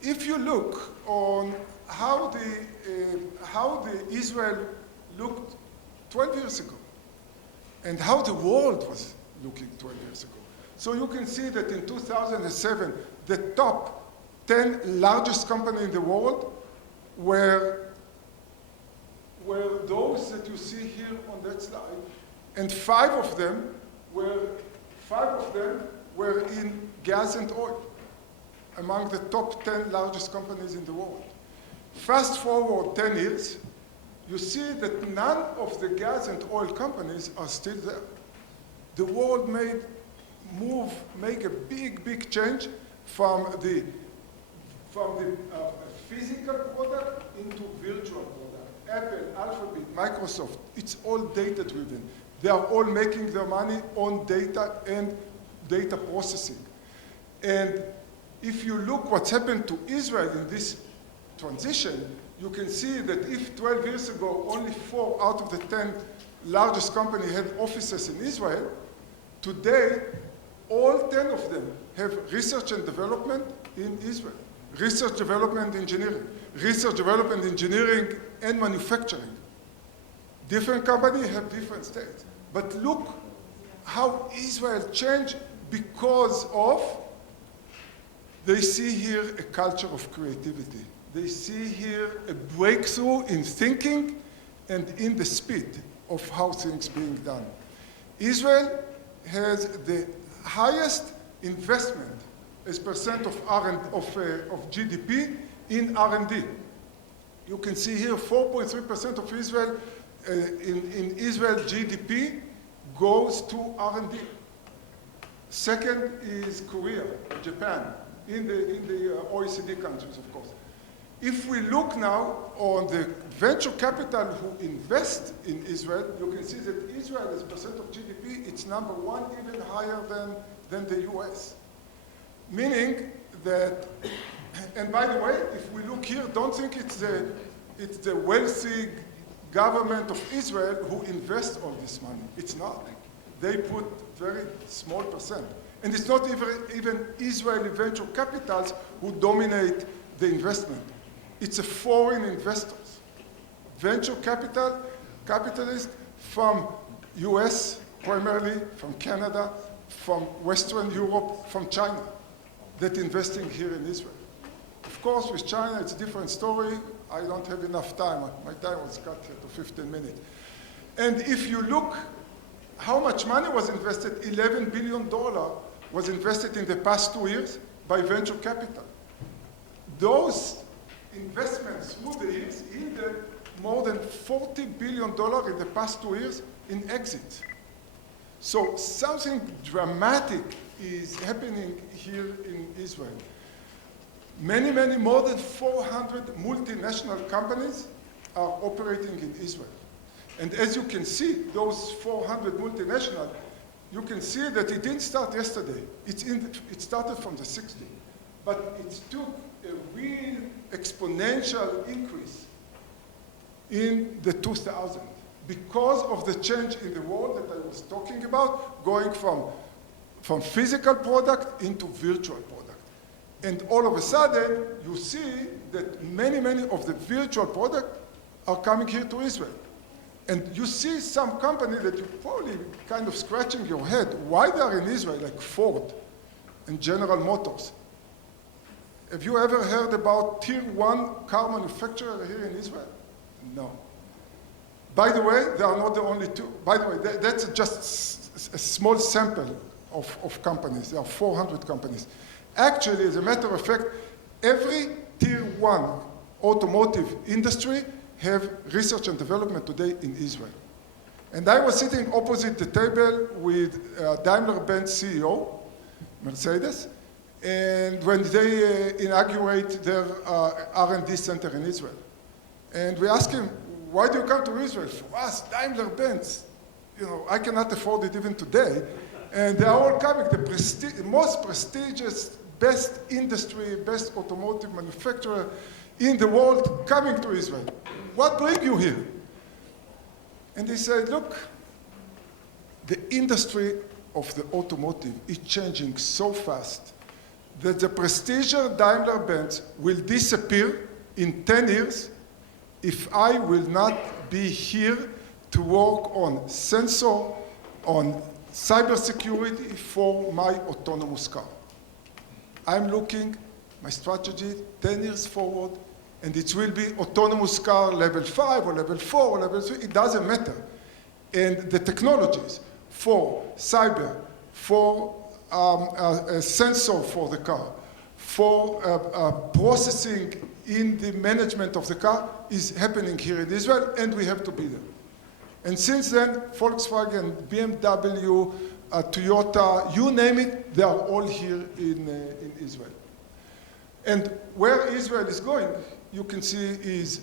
If you look on how the Israel looked 12 years ago, and how the world was looking 12 years ago. So you can see that in 2007, the top 10 largest companies in the world were those that you see here on that slide, and five of them were in gas and oil, among the top 10 largest companies in the world. Fast forward 10 years, you see that none of the gas and oil companies are still there. The world make a big, big change from the physical product into virtual product. Apple, Alphabet, Microsoft, it's all data-driven. They are all making their money on data and data processing. And if you look what's happened to Israel in this transition, you can see that if 12 years ago only 4 out of the 10 largest companies had offices in Israel, today all 10 of them have research and development in Israel. Research, development, engineering. Research, development, engineering, and manufacturing. Different companies have different states. But look how Israel changed because of, they see here a culture of creativity. They see here a breakthrough in thinking and in the speed of how things being done. Israel has the highest investment as percent of GDP in R&D. You can see here 4.3% of Israel in Israel GDP goes to R&D. Second is Korea, Japan, in the OECD countries, of course. If we look now on the venture capital who invest in Israel, you can see that Israel as a percent of GDP, it's number 1, even higher than the US. Meaning that, and by the way, if we look here, don't think it's the wealthy government of Israel who invests all this money. It's not. They put very small percent. And it's not even Israeli venture capitals who dominate the investment. It's a foreign investors. Venture capitalists from US primarily, from Canada, from Western Europe, from China, that investing here in Israel. Of course, with China, it's a different story. I don't have enough time. My time was cut here to 15 minutes. And if you look how much money was invested, $11 billion was invested in the past 2 years by venture capital. Those investments through the years yielded more than $40 billion in the past 2 years in exits. So something dramatic is happening here in Israel. Many, more than 400 multinational companies are operating in Israel. And as you can see, those 400 multinational, you can see that it didn't start yesterday. It started from the 60s. But it took a real exponential increase in the 2000s because of the change in the world that I was talking about, going from physical product into virtual product. And all of a sudden, you see that many of the virtual products are coming here to Israel. And you see some company that you're probably kind of scratching your head, why they are in Israel, like Ford and General Motors. Have you ever heard about tier 1 car manufacturer here in Israel? No. By the way, they are not the only two. By the way, that's just a small sample of companies. There are 400 companies. Actually, as a matter of fact, every tier 1 automotive industry have research and development today in Israel. And I was sitting opposite the table with Daimler-Benz CEO, Mercedes, and when they inaugurate their R&D center in Israel. And we asked him, why do you come to Israel? For us, Daimler-Benz, I cannot afford it even today. And they are all coming, the most prestigious, best industry, best automotive manufacturer in the world coming to Israel. What brings you here? And he said, look, the industry of the automotive is changing so fast that the prestigious Daimler-Benz will disappear in 10 years if I will not be here to work on sensor, on cybersecurity for my autonomous car. I'm looking, my strategy, 10 years forward, and it will be autonomous car level 5 or level 4 or level 3, it doesn't matter. And the technologies for cyber, for a sensor for the car, for processing in the management of the car is happening here in Israel, and we have to be there. And since then, Volkswagen, BMW, Toyota, you name it, they are all here in Israel. And where Israel is going, you can see, is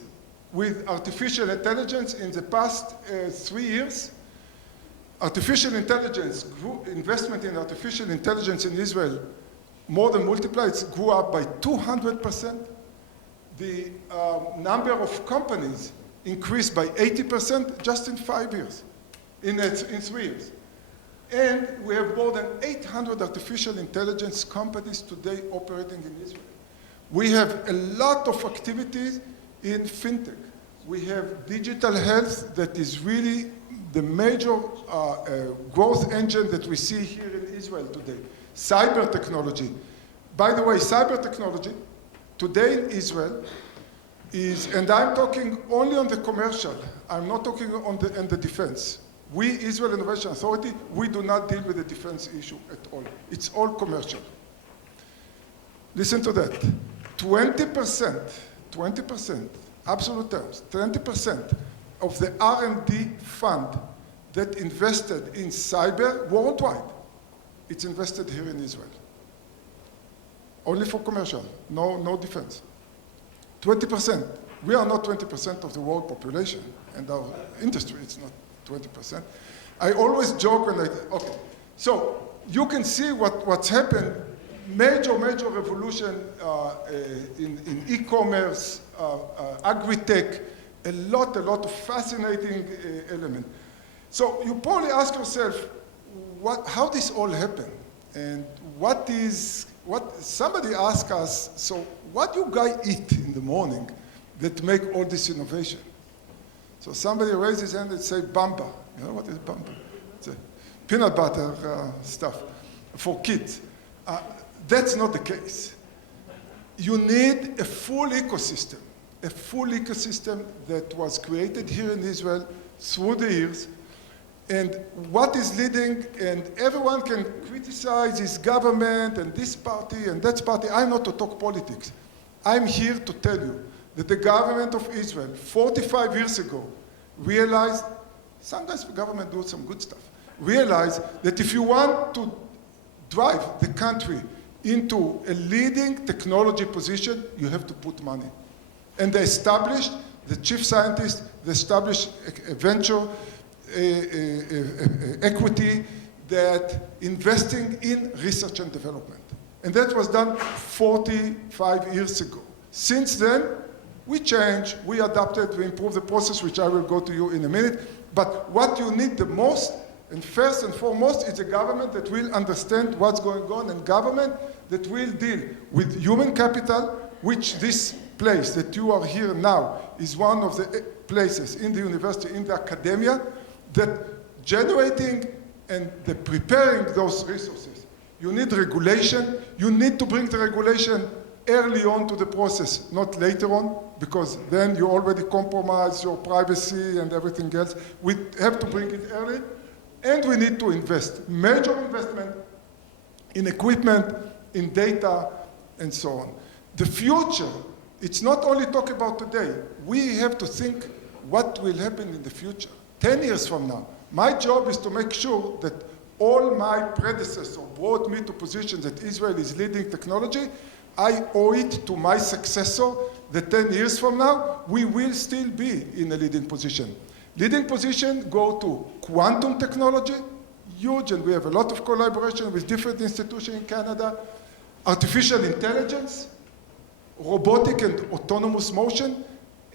with artificial intelligence in the past 3 years. Artificial intelligence, investment in artificial intelligence in Israel more than multiplied, it grew up by 200%. The number of companies increased by 80% just in 5 years, in 3 years. And we have more than 800 artificial intelligence companies today operating in Israel. We have a lot of activities in fintech. We have digital health that is really the major growth engine that we see here in Israel today. Cyber technology. By the way, cyber technology today in Israel is, and I'm talking only on the commercial, I'm not talking on the defense. We, Israel Innovation Authority, we do not deal with the defense issue at all. It's all commercial. Listen to that. 20%, absolute terms, 20% of the R&D fund that invested in cyber worldwide, it's invested here in Israel. Only for commercial, no defense. 20%. We are not 20% of the world population, and our industry is not 20%. I always joke when okay. So you can see what's happened, major revolution in e-commerce, agri-tech, a lot of fascinating elements. So you probably ask yourself, how this all happened? And somebody asked us, so what do you guys eat in the morning that make all this innovation? So somebody raised his hand and said, bamba. You know what is bamba? It's a peanut butter stuff for kids. That's not the case. You need a full ecosystem that was created here in Israel through the years. And what is leading, and everyone can criticize his government and this party and that party. I'm not to talk politics. I'm here to tell you that the government of Israel 45 years ago realized, sometimes the government does some good stuff, realized that if you want to drive the country into a leading technology position, you have to put money. And they established the chief scientist, they established a venture equity that investing in research and development. And that was done 45 years ago. Since then, we changed, we adapted, we improved the process, which I will go to you in a minute. But what you need the most, and first and foremost, is a government that will understand what's going on, and government that will deal with human capital, which this place that you are here now is one of the places in the university, in the academia, that generating and the preparing those resources. You need regulation. You need to bring the regulation early on to the process, not later on, because then you already compromise your privacy and everything else. We have to bring it early, and we need to invest. Major investment in equipment, in data, and so on. The future, it's not only talk about today. We have to think what will happen in the future. 10 years from now, my job is to make sure that all my predecessors brought me to positions that Israel is leading technology. I owe it to my successor that 10 years from now, we will still be in a leading position. Leading position go to quantum technology, huge, and we have a lot of collaboration with different institutions in Canada. Artificial intelligence, robotic and autonomous motion,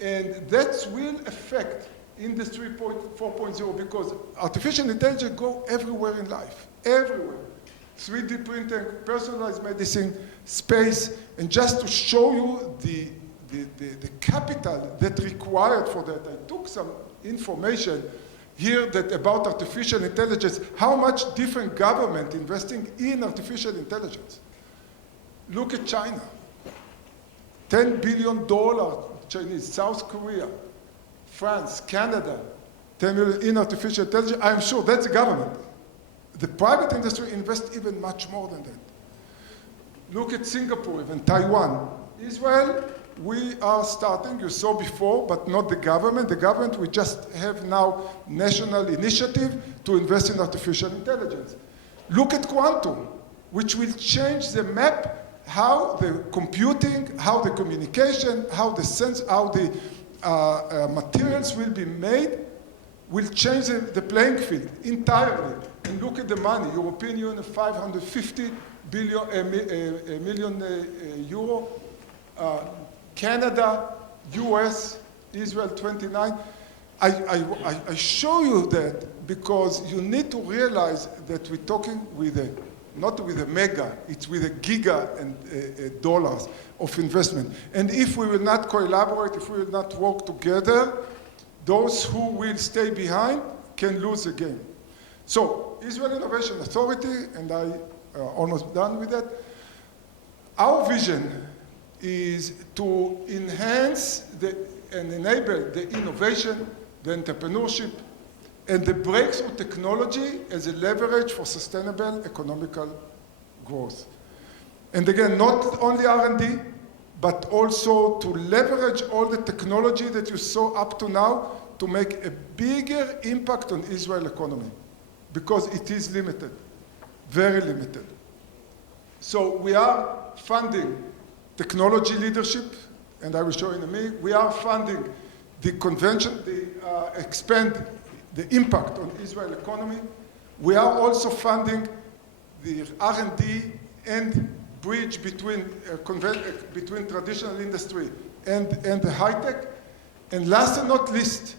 and that will affect Industry 4.0 because artificial intelligence go everywhere in life, everywhere. 3D printing, personalized medicine, space, and just to show you the capital that required for that, I took some information here that about artificial intelligence, how much different government investing in artificial intelligence. Look at China, $10 billion Chinese, South Korea, France, Canada, 10 million in artificial intelligence. I'm sure that's the government. The private industry invests even much more than that. Look at Singapore, even Taiwan. Israel, we are starting, you saw before, but not the government. The government, we just have now national initiative to invest in artificial intelligence. Look at quantum, which will change the map, how the computing, how the communication, how the sense, how the materials will be made, will change the playing field entirely. And look at the money. European Union, 550 million euro. Canada, US, Israel, 29. I show you that because you need to realize that we're talking with not with a mega, it's with a giga and dollars of investment. And if we will not collaborate, if we will not work together, those who will stay behind can lose the game. So, Israel Innovation Authority, and I almost done with that, our vision is to enhance and enable the innovation, the entrepreneurship, and the breakthrough technology as a leverage for sustainable economical growth. And again, not only R&D, but also to leverage all the technology that you saw up to now to make a bigger impact on Israel economy, because it is limited, very limited. So we are funding technology leadership, and I will show in a minute. We are funding the convention, expand the impact on Israel economy. We are also funding the R&D and bridge between traditional industry and the high tech. And last and not least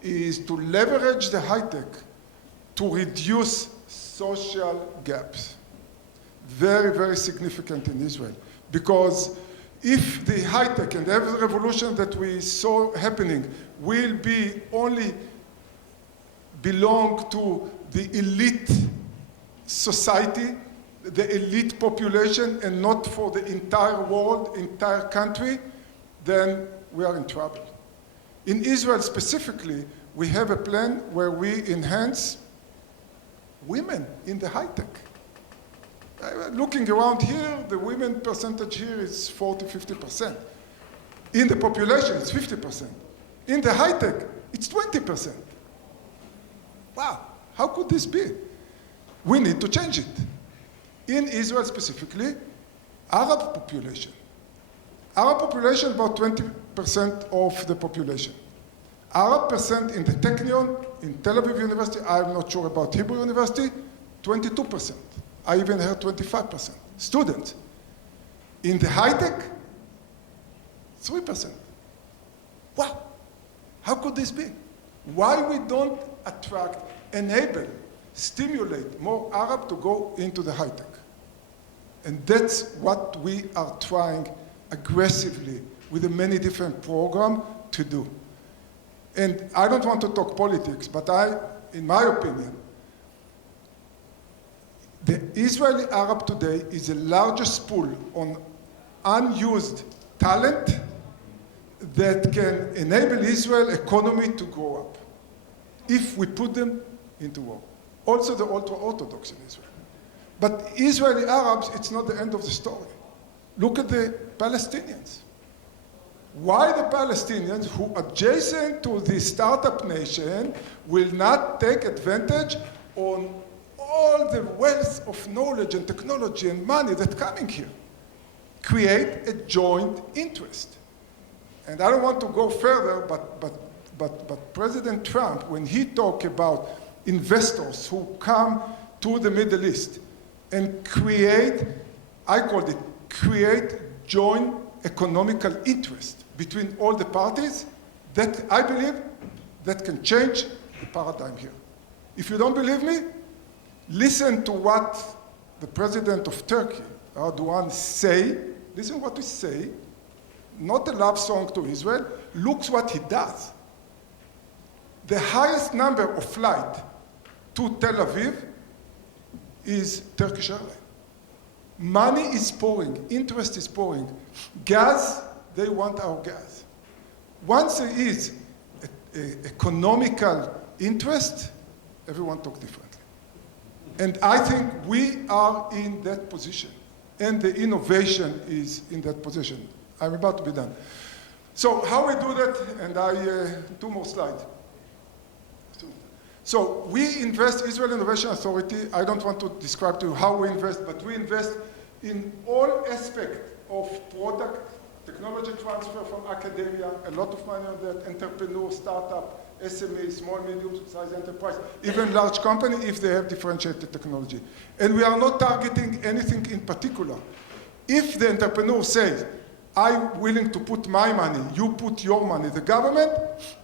is to leverage the high tech to reduce social gaps. very, very significant in Israel. Because if the high-tech and every revolution that we saw happening will be only belong to the elite society, the elite population, and not for the entire world, entire country, then we are in trouble. In Israel specifically, we have a plan where we enhance women in the high-tech. Looking around here, the women percentage here is 40, 50%. In the population, it's 50%. In the high-tech, it's 20%. Wow, how could this be? We need to change it. In Israel specifically, Arab population. Arab population, about 20% of the population. Arab percent in the Technion, in Tel Aviv University, I'm not sure about Hebrew University, 22%. I even heard 25%. Students. In the high-tech, 3%. Wow, how could this be? Why we don't attract, enable, stimulate more Arab to go into the high-tech? And that's what we are trying aggressively with the many different programs to do. And I don't want to talk politics, but in my opinion, the Israeli Arab today is the largest pool on unused talent that can enable Israel economy to grow up if we put them into work. Also the ultra-Orthodox in Israel. But Israeli Arabs, it's not the end of the story. Look at the Palestinians. Why the Palestinians, who are adjacent to the startup nation, will not take advantage on all the wealth of knowledge and technology and money that's coming here? Create a joint interest. And I don't want to go further, but President Trump, when he talked about investors who come to the Middle East and create, I called it, create joint economical interest between all the parties, that I believe that can change the paradigm here. If you don't believe me, listen to what the president of Turkey, Erdogan, say. Listen what he say. Not a love song to Israel. Look what he does. The highest number of flight to Tel Aviv is Turkish Airlines. Money is pouring, interest is pouring. Gas, they want our gas. Once there is an economical interest, everyone talks differently. And I think we are in that position. And the innovation is in that position. I'm about to be done. So how we do that, and two more slides. So we invest, Israel Innovation Authority, I don't want to describe to you how we invest, but we invest in all aspects of product, technology transfer from academia, a lot of money on that, entrepreneur, startup, SME, small, medium-sized enterprise, even large company if they have differentiated technology. And we are not targeting anything in particular. If the entrepreneur says, I'm willing to put my money, you put your money, the government,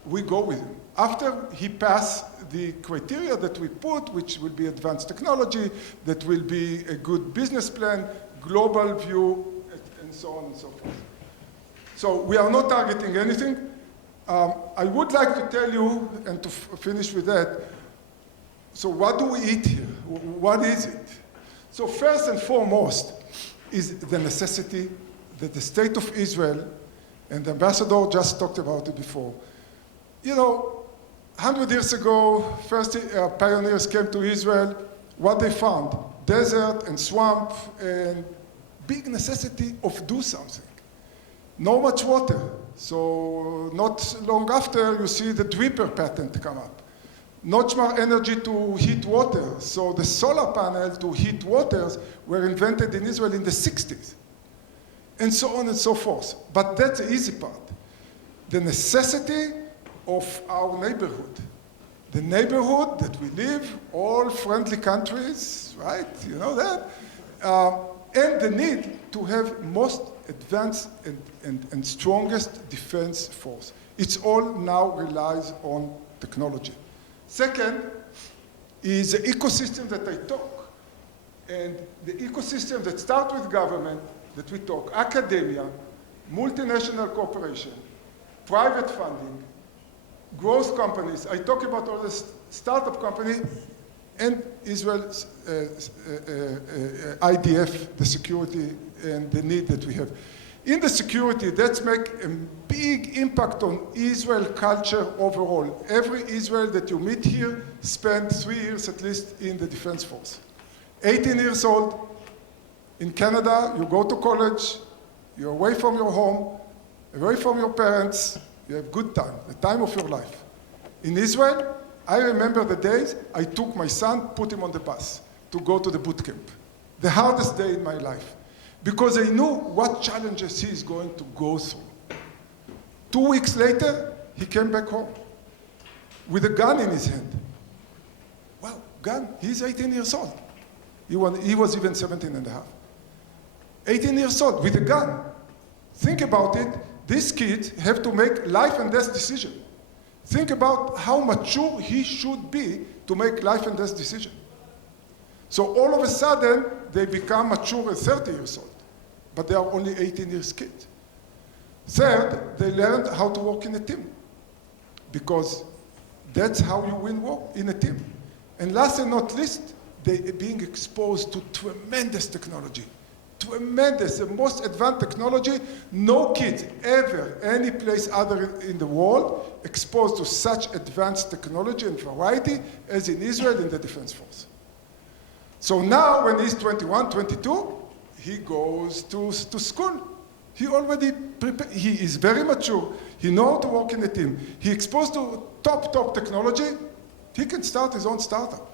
we go with him. After he passes the criteria that we put, which will be advanced technology, that will be a good business plan, global view, and so on and so forth. So we are not targeting anything. I would like to tell you, and to finish with that, so what do we eat here? What is it? So first and foremost is the necessity that the state of Israel, and the ambassador just talked about it before. You know, 100 years ago, first pioneers came to Israel. What they found? Desert and swamp and big necessity of do something. Not much water. So not long after, you see the dripper patent come up. Not much energy to heat water. So the solar panel to heat waters were invented in Israel in the 60s. And so on and so forth. But that's the easy part. The necessity of our neighborhood. The neighborhood that we live, all friendly countries, right? You know that? And the need to have most advanced and strongest defense force. It's all now relies on technology. Second is the ecosystem that I talk. And the ecosystem that starts with government, that we talk, academia, multinational cooperation, private funding, growth companies. I talk about all the startup company and Israel's IDF, the security and the need that we have. In the security, that's make a big impact on Israel culture overall. Every Israel that you meet here spent 3 years at least in the defense force. 18 years old, in Canada, you go to college, you're away from your home, away from your parents, you have good time, the time of your life. In Israel, I remember the days I took my son, put him on the bus to go to the boot camp. The hardest day in my life. Because I knew what challenges he is going to go through. 2 weeks later, he came back home with a gun in his hand. Well, gun, he's 18 years old. He was even 17 and a half. 18 years old with a gun. Think about it, these kids have to make life and death decision. Think about how mature he should be to make life and death decision. So all of a sudden, they become mature at 30 years old, but they are only 18 years kids. Third, they learned how to work in a team, because that's how you win war, in a team. And last and not least, they are being exposed to tremendous technology. Tremendous, the most advanced technology. No kids ever, any place other in the world, exposed to such advanced technology and variety as in Israel in the defense force. So now, when he's 21, 22, he goes to school. He already prepared. He is very mature. He knows how to work in a team. He exposed to top technology. He can start his own startup.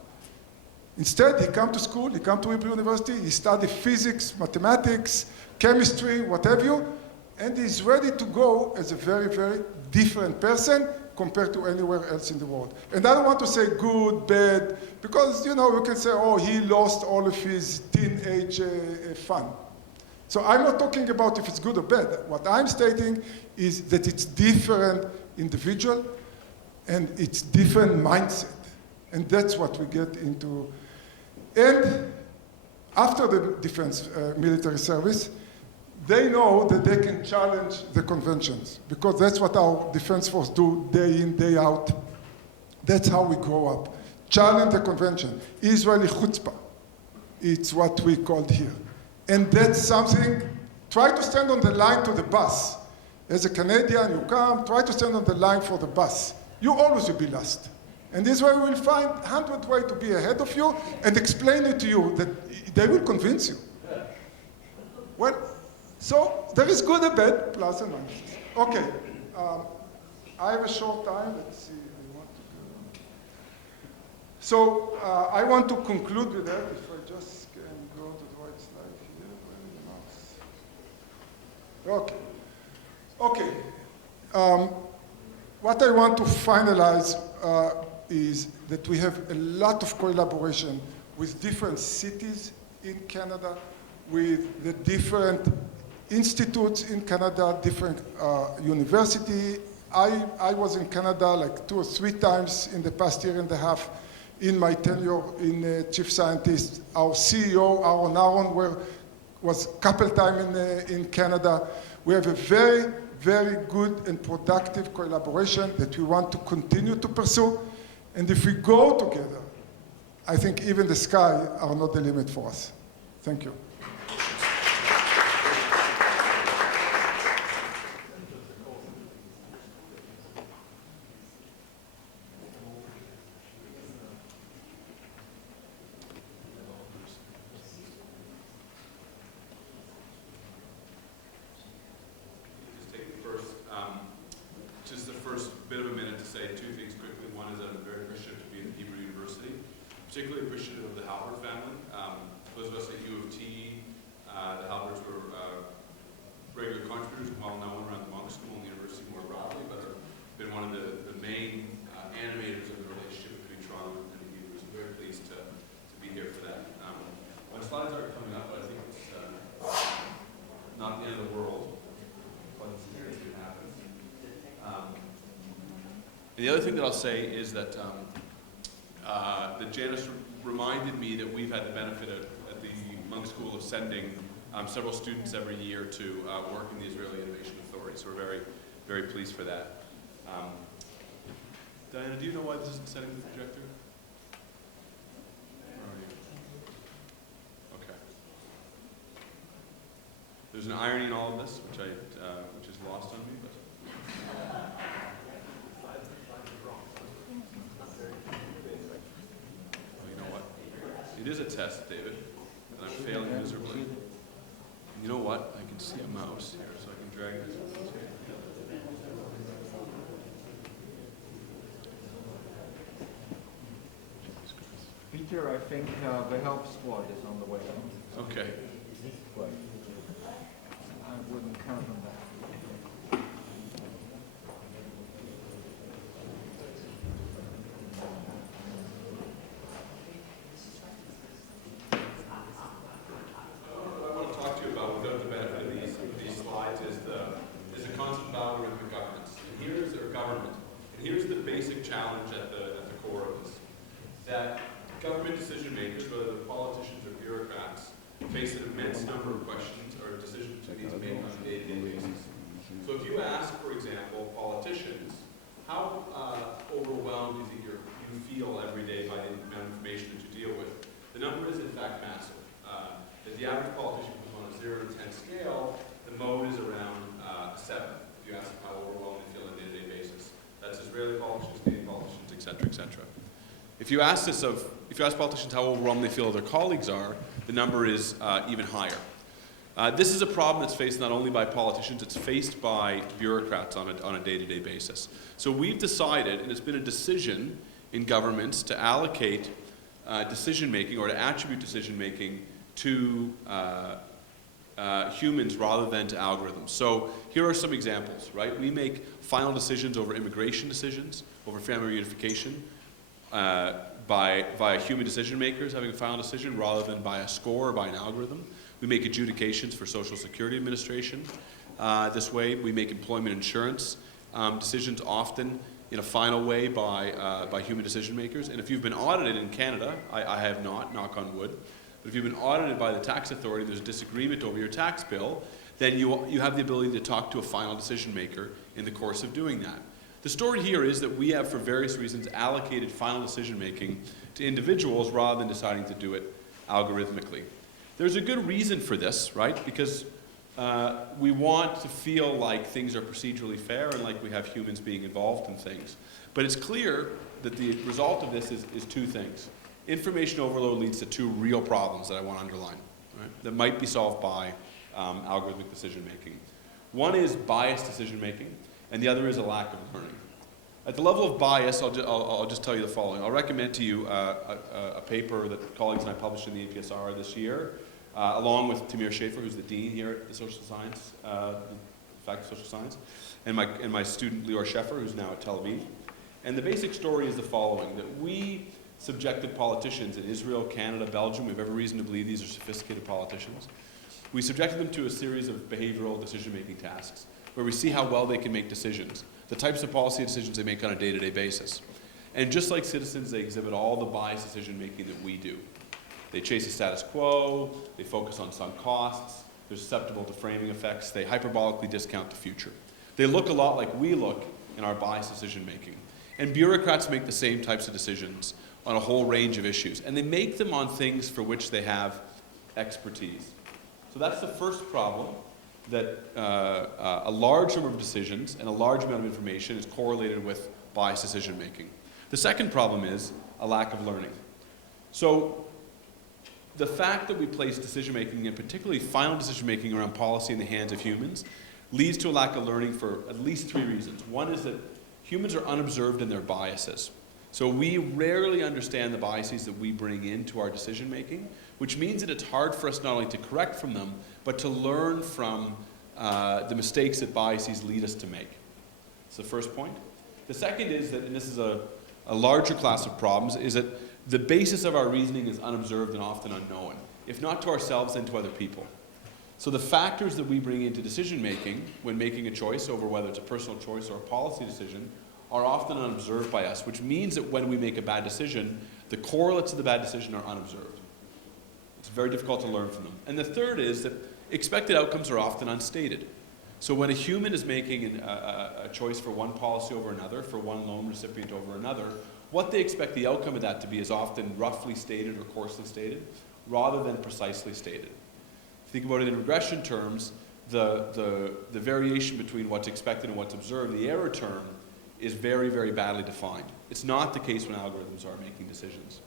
Instead, he come to school, he come to Hebrew University, he study physics, mathematics, chemistry, what have you, and he's ready to go as a very, very different person compared to anywhere else in the world. And I don't want to say good, bad, because, you know, you can say, oh, he lost all of his teenage fun. So I'm not talking about if it's good or bad. What I'm stating is that it's different individual and it's different mindset. And that's what we get into. And after the defense military service, they know that they can challenge the conventions, because that's what our defense force do day in, day out. That's how we grow up. Challenge the convention. Israeli chutzpah. It's what we called here. And that's something, try to stand on the line to the bus. As a Canadian, you come, try to stand on the line for the bus. You always will be last. And Israel will find 100 ways to be ahead of you and explain it to you that they will convince you. Well, so there is good and bad, plus and minus. Okay, I have a short time. Let's see. So I want to conclude with that. If I just can go to the right slide here. Where is the mouse? Okay. What I want to finalize is that we have a lot of collaboration with different cities in Canada, with the different institutes in Canada, different university. I was in Canada like 2 or 3 times in the past year and a half in my tenure in chief scientist. Our CEO, Aaron, was a couple times in Canada. We have a very, very good and productive collaboration that we want to continue to pursue. And if we go together, I think even the sky are not the limit for us. Thank you. Particularly appreciative of the Halbert family. Those of us at U of T, the Halberts were regular contributors, well known around the Monk School and the university more broadly, but have been one of the main animators of the relationship between Toronto and the Hebrews. I'm very pleased to be here for that. My slides aren't coming up, but I think it's not the end of the world. But it can happen. The other thing that I'll say is that Janice reminded me that we've had the benefit at the Monk School of sending several students every year to work in the Israeli Innovation Authority. So we're very, very pleased for that. Diana, do you know why this isn't setting the projector? Where are you? Okay. There's an irony in all of this, which is lost on me, but. Well, you know what? It is a test, David, and I'm failing miserably. And you know what? I can see a mouse here, so I can drag this. Peter, I think the help squad is on the way. Okay. Right. I wouldn't count on that. What I want to talk to you about, without the benefit of these slides, is the concept of algorithmic governance. And here's our government. And here's the basic challenge at the core of this. That government decision makers, whether they're politicians or bureaucrats, face an immense number of questions or decisions that need to be made on a day-to-day basis. So if you ask, for example, politicians, how overwhelmed do you think you feel every day by the amount of information that you deal with? The number is in fact massive. If the average politician was on a 0 to 10 scale, the mode is around 7. If you ask them how overwhelmed they feel on a day-to-day basis. That's Israeli politicians, Canadian politicians, et cetera, et cetera. If you ask politicians how overwhelmed they feel their colleagues are, the number is even higher. This is a problem that's faced not only by politicians, it's faced by bureaucrats on a day-to-day basis. So we've decided, and it's been a decision in governments, to allocate decision-making or to attribute decision-making to humans rather than to algorithms. So here are some examples, right? We make final decisions over immigration decisions, over family reunification, by human decision makers having a final decision rather than by a score or by an algorithm. We make adjudications for Social Security Administration this way. We make employment insurance decisions often in a final way by human decision makers. And if you've been audited in Canada, I have not, knock on wood, but if you've been audited by the tax authority, there's a disagreement over your tax bill, then you have the ability to talk to a final decision maker in the course of doing that. The story here is that we have, for various reasons, allocated final decision-making to individuals rather than deciding to do it algorithmically. There's a good reason for this, right? Because we want to feel like things are procedurally fair and like we have humans being involved in things. But it's clear that the result of this is two things. Information overload leads to two real problems that I want to underline, right? That might be solved by algorithmic decision-making. One is biased decision-making, and the other is a lack of learning. At the level of bias, I'll just tell you the following. I'll recommend to you a paper that colleagues and I published in the APSR this year, along with Tamir Schaefer, who's the dean here at the Social Science, Faculty of Social Science, and my student Lior Sheffer, who's now at Tel Aviv. And the basic story is the following, that we subjected politicians in Israel, Canada, Belgium, we have every reason to believe these are sophisticated politicians. We subjected them to a series of behavioral decision-making tasks, where we see how well they can make decisions, the types of policy decisions they make on a day-to-day basis. And just like citizens, they exhibit all the biased decision-making that we do. They chase the status quo, they focus on sunk costs, they're susceptible to framing effects, they hyperbolically discount the future. They look a lot like we look in our biased decision-making. And bureaucrats make the same types of decisions on a whole range of issues, and they make them on things for which they have expertise. So that's the first problem, that a large number of decisions and a large amount of information is correlated with biased decision making. The second problem is a lack of learning. So the fact that we place decision making, and particularly final decision making around policy in the hands of humans, leads to a lack of learning for at least three reasons. One is that humans are unobserved in their biases. So we rarely understand the biases that we bring into our decision making, which means that it's hard for us not only to correct from them, but to learn from the mistakes that biases lead us to make. That's the first point. The second is that, and this is a larger class of problems, is that the basis of our reasoning is unobserved and often unknown, if not to ourselves, then to other people. So the factors that we bring into decision making when making a choice over whether it's a personal choice or a policy decision are often unobserved by us, which means that when we make a bad decision, the correlates of the bad decision are unobserved. It's very difficult to learn from them. And the third is that expected outcomes are often unstated. So when a human is making a choice for one policy over another, for one loan recipient over another, what they expect the outcome of that to be is often roughly stated or coarsely stated, rather than precisely stated. If you think about it in regression terms, the variation between what's expected and what's observed, the error term, is very, very badly defined. It's not the case when algorithms are making decisions.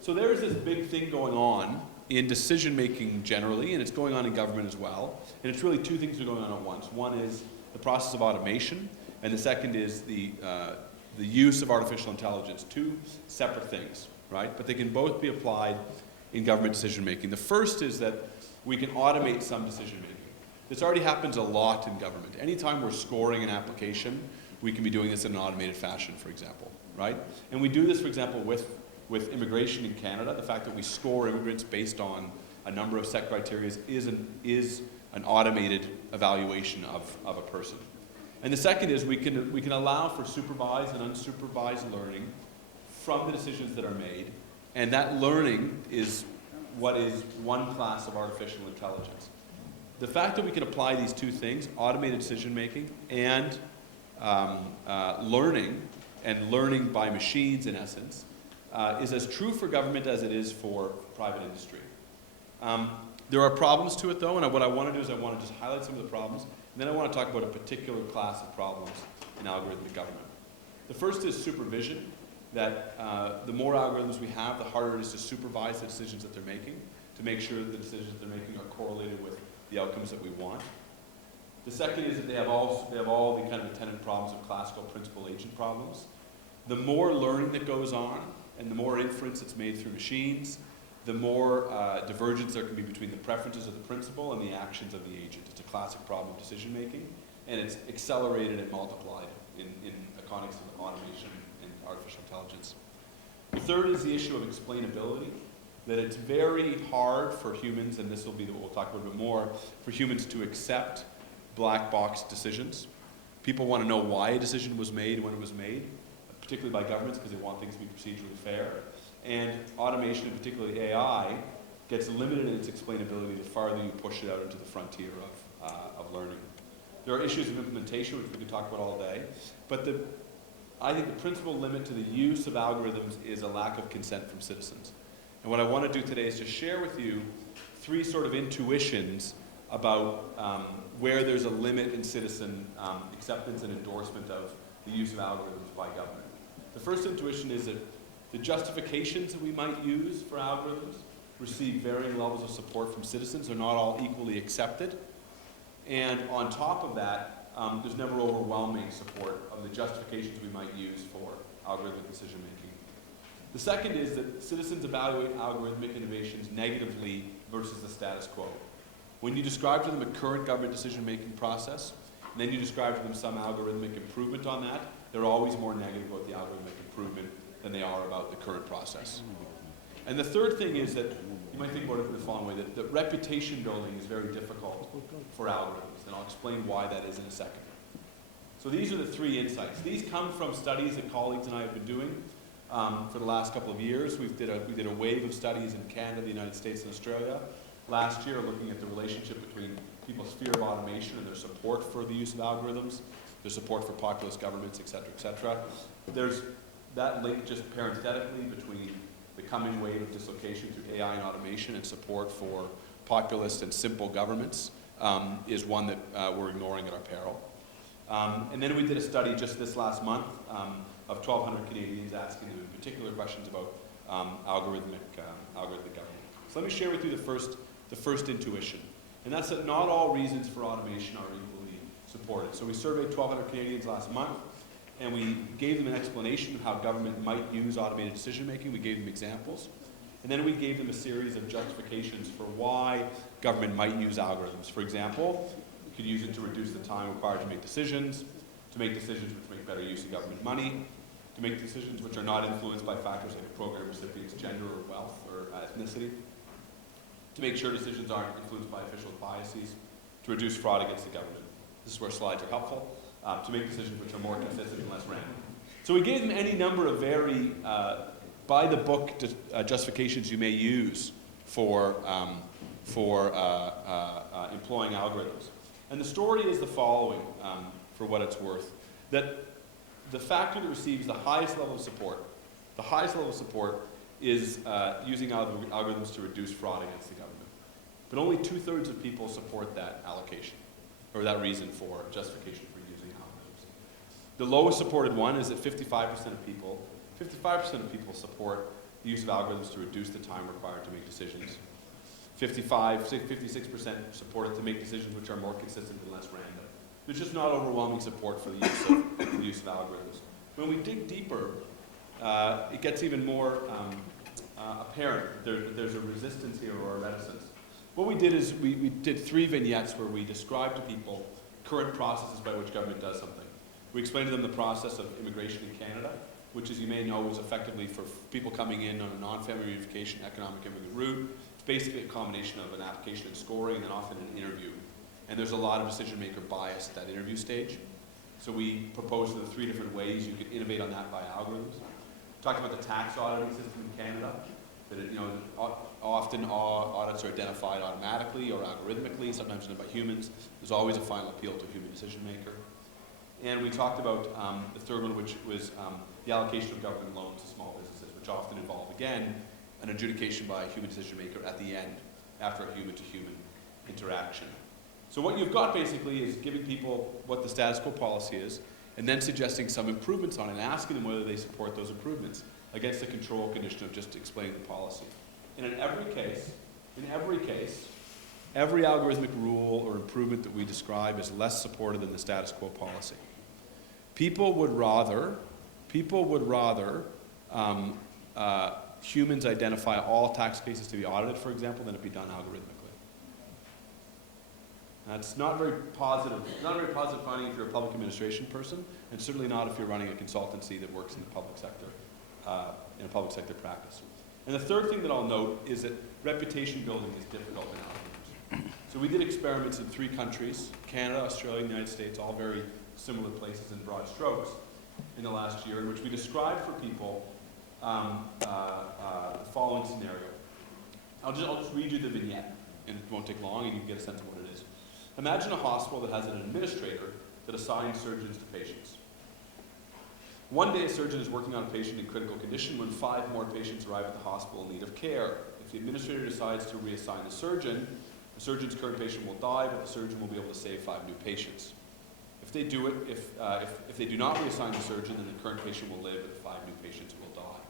So there's this big thing going on in decision making generally, and it's going on in government as well. And it's really two things that are going on at once. One is the process of automation, and the second is the use of artificial intelligence. Two separate things, right? But they can both be applied in government decision making. The first is that we can automate some decision making. This already happens a lot in government. Anytime we're scoring an application, we can be doing this in an automated fashion, for example, right? And we do this, for example, with immigration in Canada. The fact that we score immigrants based on a number of set criteria is an automated evaluation of a person. And the second is we can allow for supervised and unsupervised learning from the decisions that are made, and that learning is what is one class of artificial intelligence. The fact that we can apply these two things, automated decision making and learning, and learning by machines in essence, is as true for government as it is for private industry. There are problems to it though, and what I want to do is I want to just highlight some of the problems, and then I want to talk about a particular class of problems in algorithmic government. The first is supervision, that the more algorithms we have, the harder it is to supervise the decisions that they're making, to make sure that the decisions that they're making are correlated with the outcomes that we want. The second is that they have all the kind of attendant problems of classical principal agent problems. The more learning that goes on, and the more inference that's made through machines, the more divergence there can be between the preferences of the principal and the actions of the agent. It's a classic problem of decision making, and it's accelerated and multiplied in a context of automation and artificial intelligence. The third is the issue of explainability, that it's very hard for humans, and this will be what we'll talk about a bit more, for humans to accept black box decisions. People want to know why a decision was made when it was made, particularly by governments, because they want things to be procedurally fair. And automation, and particularly AI, gets limited in its explainability the farther you push it out into the frontier of learning. There are issues of implementation, which we could talk about all day, but I think the principal limit to the use of algorithms is a lack of consent from citizens. And what I want to do today is to share with you three sort of intuitions about where there's a limit in citizen acceptance and endorsement of the use of algorithms by government. The first intuition is that the justifications that we might use for algorithms receive varying levels of support from citizens. They're not all equally accepted. And on top of that, there's never overwhelming support of the justifications we might use for algorithmic decision making. The second is that citizens evaluate algorithmic innovations negatively versus the status quo. When you describe to them a current government decision-making process, and then you describe to them some algorithmic improvement on that, they're always more negative about the algorithmic improvement than they are about the current process. And the third thing is that, you might think about it the following way, that reputation building is very difficult for algorithms, and I'll explain why that is in a second. So these are the three insights. These come from studies that colleagues and I have been doing for the last couple of years. We did a wave of studies in Canada, the United States, and Australia last year, looking at the relationship between people's fear of automation and their support for the use of algorithms, their support for populist governments, et cetera, et cetera. There's that link just parenthetically between the coming wave of dislocation through AI and automation and support for populist and simple governments is one that we're ignoring at our peril. And then we did a study just this last month of 1,200 Canadians asking them in particular questions about algorithmic government. So let me share with you the first intuition, and that's that not all reasons for automation are equally supported. So we surveyed 1,200 Canadians last month, and we gave them an explanation of how government might use automated decision making. We gave them examples, and then we gave them a series of justifications for why government might use algorithms. For example, you could use it to reduce the time required to make decisions which make better use of government money, to make decisions which are not influenced by factors like a program recipient's gender or wealth or ethnicity, to make sure decisions aren't influenced by official biases, to reduce fraud against the government. This is where slides are helpful, to make decisions which are more consistent and less random. So we gave them any number of very by-the-book justifications you may use for employing algorithms. And the story is the following, for what it's worth, that the factory that receives the highest level of support is using algorithms to reduce fraud against the government. But only 2/3 of people support that allocation, or that reason for justification for using algorithms. The lowest supported one is that 55% of people support the use of algorithms to reduce the time required to make decisions. 56% support it to make decisions which are more consistent and less random. There's just not overwhelming support for the use of algorithms. When we dig deeper, it gets even more apparent that there's a resistance here or a reticence. What we did is we did 3 vignettes where we described to people current processes by which government does something. We explained to them the process of immigration in Canada, which, as you may know, is effectively for people coming in on a non-family reunification economic immigrant route. It's basically a combination of an application and scoring and then often an interview. And there's a lot of decision-maker bias at that interview stage. So we proposed the 3 different ways you could innovate on that by algorithms. Talked about the tax auditing system in Canada, that often audits are identified automatically or algorithmically, sometimes done by humans. There's always a final appeal to a human decision maker. And we talked about the third one, which was the allocation of government loans to small businesses, which often involve, again, an adjudication by a human decision maker at the end, after a human-to-human interaction. So what you've got basically is giving people what the status quo policy is, and then suggesting some improvements on it, and asking them whether they support those improvements against the control condition of just explaining the policy. And in every case, every algorithmic rule or improvement that we describe is less supported than the status quo policy. People would rather humans identify all tax cases to be audited, for example, than it be done algorithmically. That's not very positive. It's not a very positive finding if you're a public administration person, and certainly not if you're running a consultancy that works in the public sector, in a public sector practice. And the third thing that I'll note is that reputation building is difficult in algorithms. So we did experiments in 3 countries, Canada, Australia, and the United States, all very similar places in broad strokes in the last year, in which we described for people the following scenario. I'll just read you the vignette, and it won't take long, and you can get a sense of what it is. Imagine a hospital that has an administrator that assigns surgeons to patients. One day a surgeon is working on a patient in critical condition when 5 more patients arrive at the hospital in need of care. If the administrator decides to reassign the surgeon's current patient will die, but the surgeon will be able to save 5 new patients. If they do if they do not reassign the surgeon, then the current patient will live, but 5 new patients will die.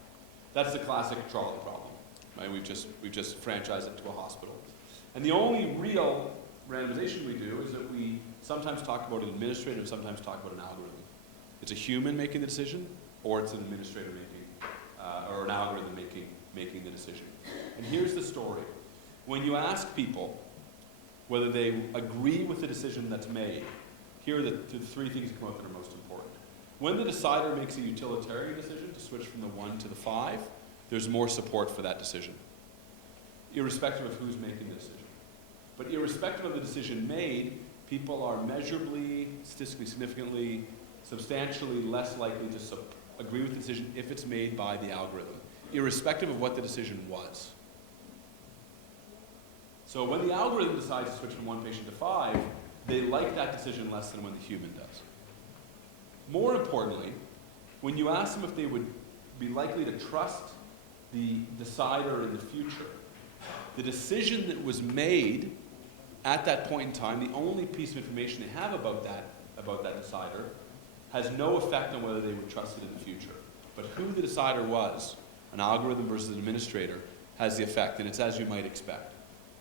That's the classic trolley problem, right? We've just franchised it to a hospital. And the only real randomization we do is that we sometimes talk about an administrator and sometimes talk about an algorithm. It's a human making the decision, or it's an administrator making, or an algorithm making the decision. And here's the story. When you ask people whether they agree with the decision that's made, here are the 3 things that come up that are most important. When the decider makes a utilitarian decision to switch from the 1 to the 5, there's more support for that decision, irrespective of who's making the decision. But irrespective of the decision made, people are measurably, statistically significantly, substantially less likely to agree with the decision if it's made by the algorithm, irrespective of what the decision was. So when the algorithm decides to switch from 1 patient to 5, they like that decision less than when the human does. More importantly, when you ask them if they would be likely to trust the decider in the future, the decision that was made at that point in time, the only piece of information they have about that decider, has no effect on whether they would trust it in the future. But who the decider was, an algorithm versus an administrator, has the effect, and it's as you might expect.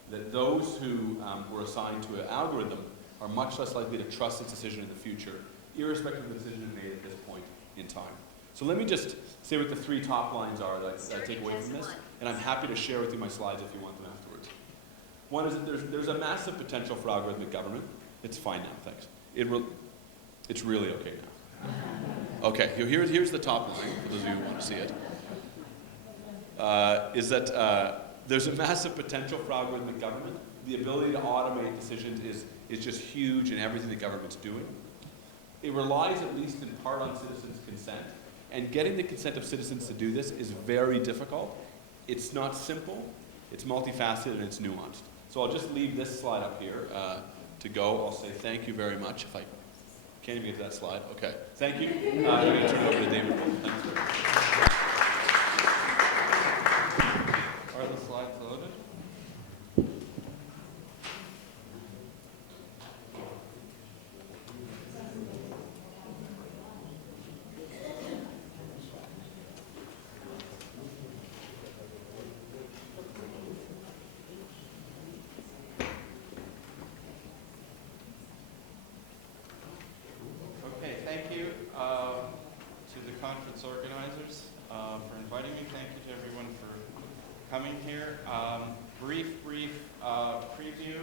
That those who were assigned to an algorithm are much less likely to trust its decision in the future, irrespective of the decision made at this point in time. So let me just say what the 3 top lines are that I take away from this, and I'm happy to share with you my slides if you want them afterwards. One is that there's a massive potential for algorithmic government. It's fine now, thanks. It's really okay now. Okay, here's the top line, for those of you who want to see it. Is that there's a massive potential for algorithmic government. The ability to automate decisions is just huge in everything the government's doing. It relies at least in part on citizens' consent. And getting the consent of citizens to do this is very difficult. It's not simple, It's multifaceted and it's nuanced. So I'll just leave this slide up here to go. I'll say thank you very much. If I can't even get to that slide. Okay, thank you. I'm going to turn it over to David. Thanks. Are the slides loaded? Okay, thank you to the conference organizers for inviting me. Thank you to everyone for coming here. Brief preview.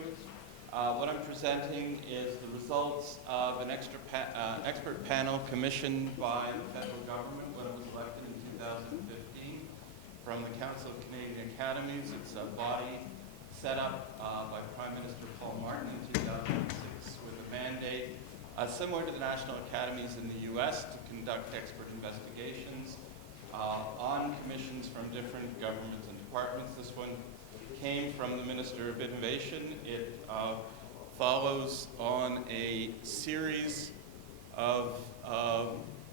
What I'm presenting is the results of an expert panel commissioned by the federal government when it was elected in 2015 from the Council of Canadian Academies. It's a body set up by Prime Minister Paul Martin in 2006 with a mandate similar to the National Academies in the U.S. to conduct expert investigations on commissions from different governments and departments. This one came from the Minister of Innovation. It follows on a series of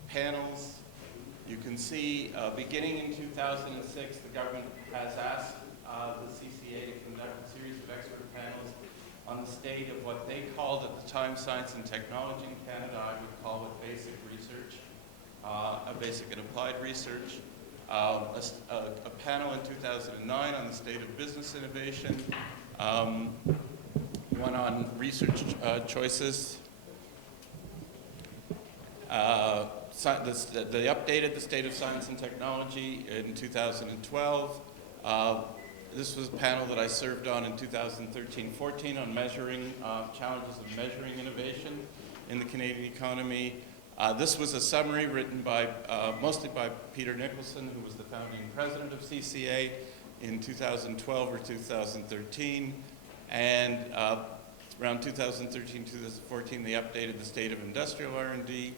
panels. You can see beginning in 2006, the government has asked the CCA to conduct a series of expert panels on the state of what they called at the time science and technology in Canada. I would call it basic research, basic and applied research. A panel in 2009 on the state of business innovation, one on research choices. They updated the state of science and technology in 2012. This was a panel that I served on in 2013-14 on measuring challenges of measuring innovation in the Canadian economy. This was a summary written by mostly by Peter Nicholson, who was the founding president of CCA in 2012 or 2013, and around 2013-2014 they updated the state of industrial R&D.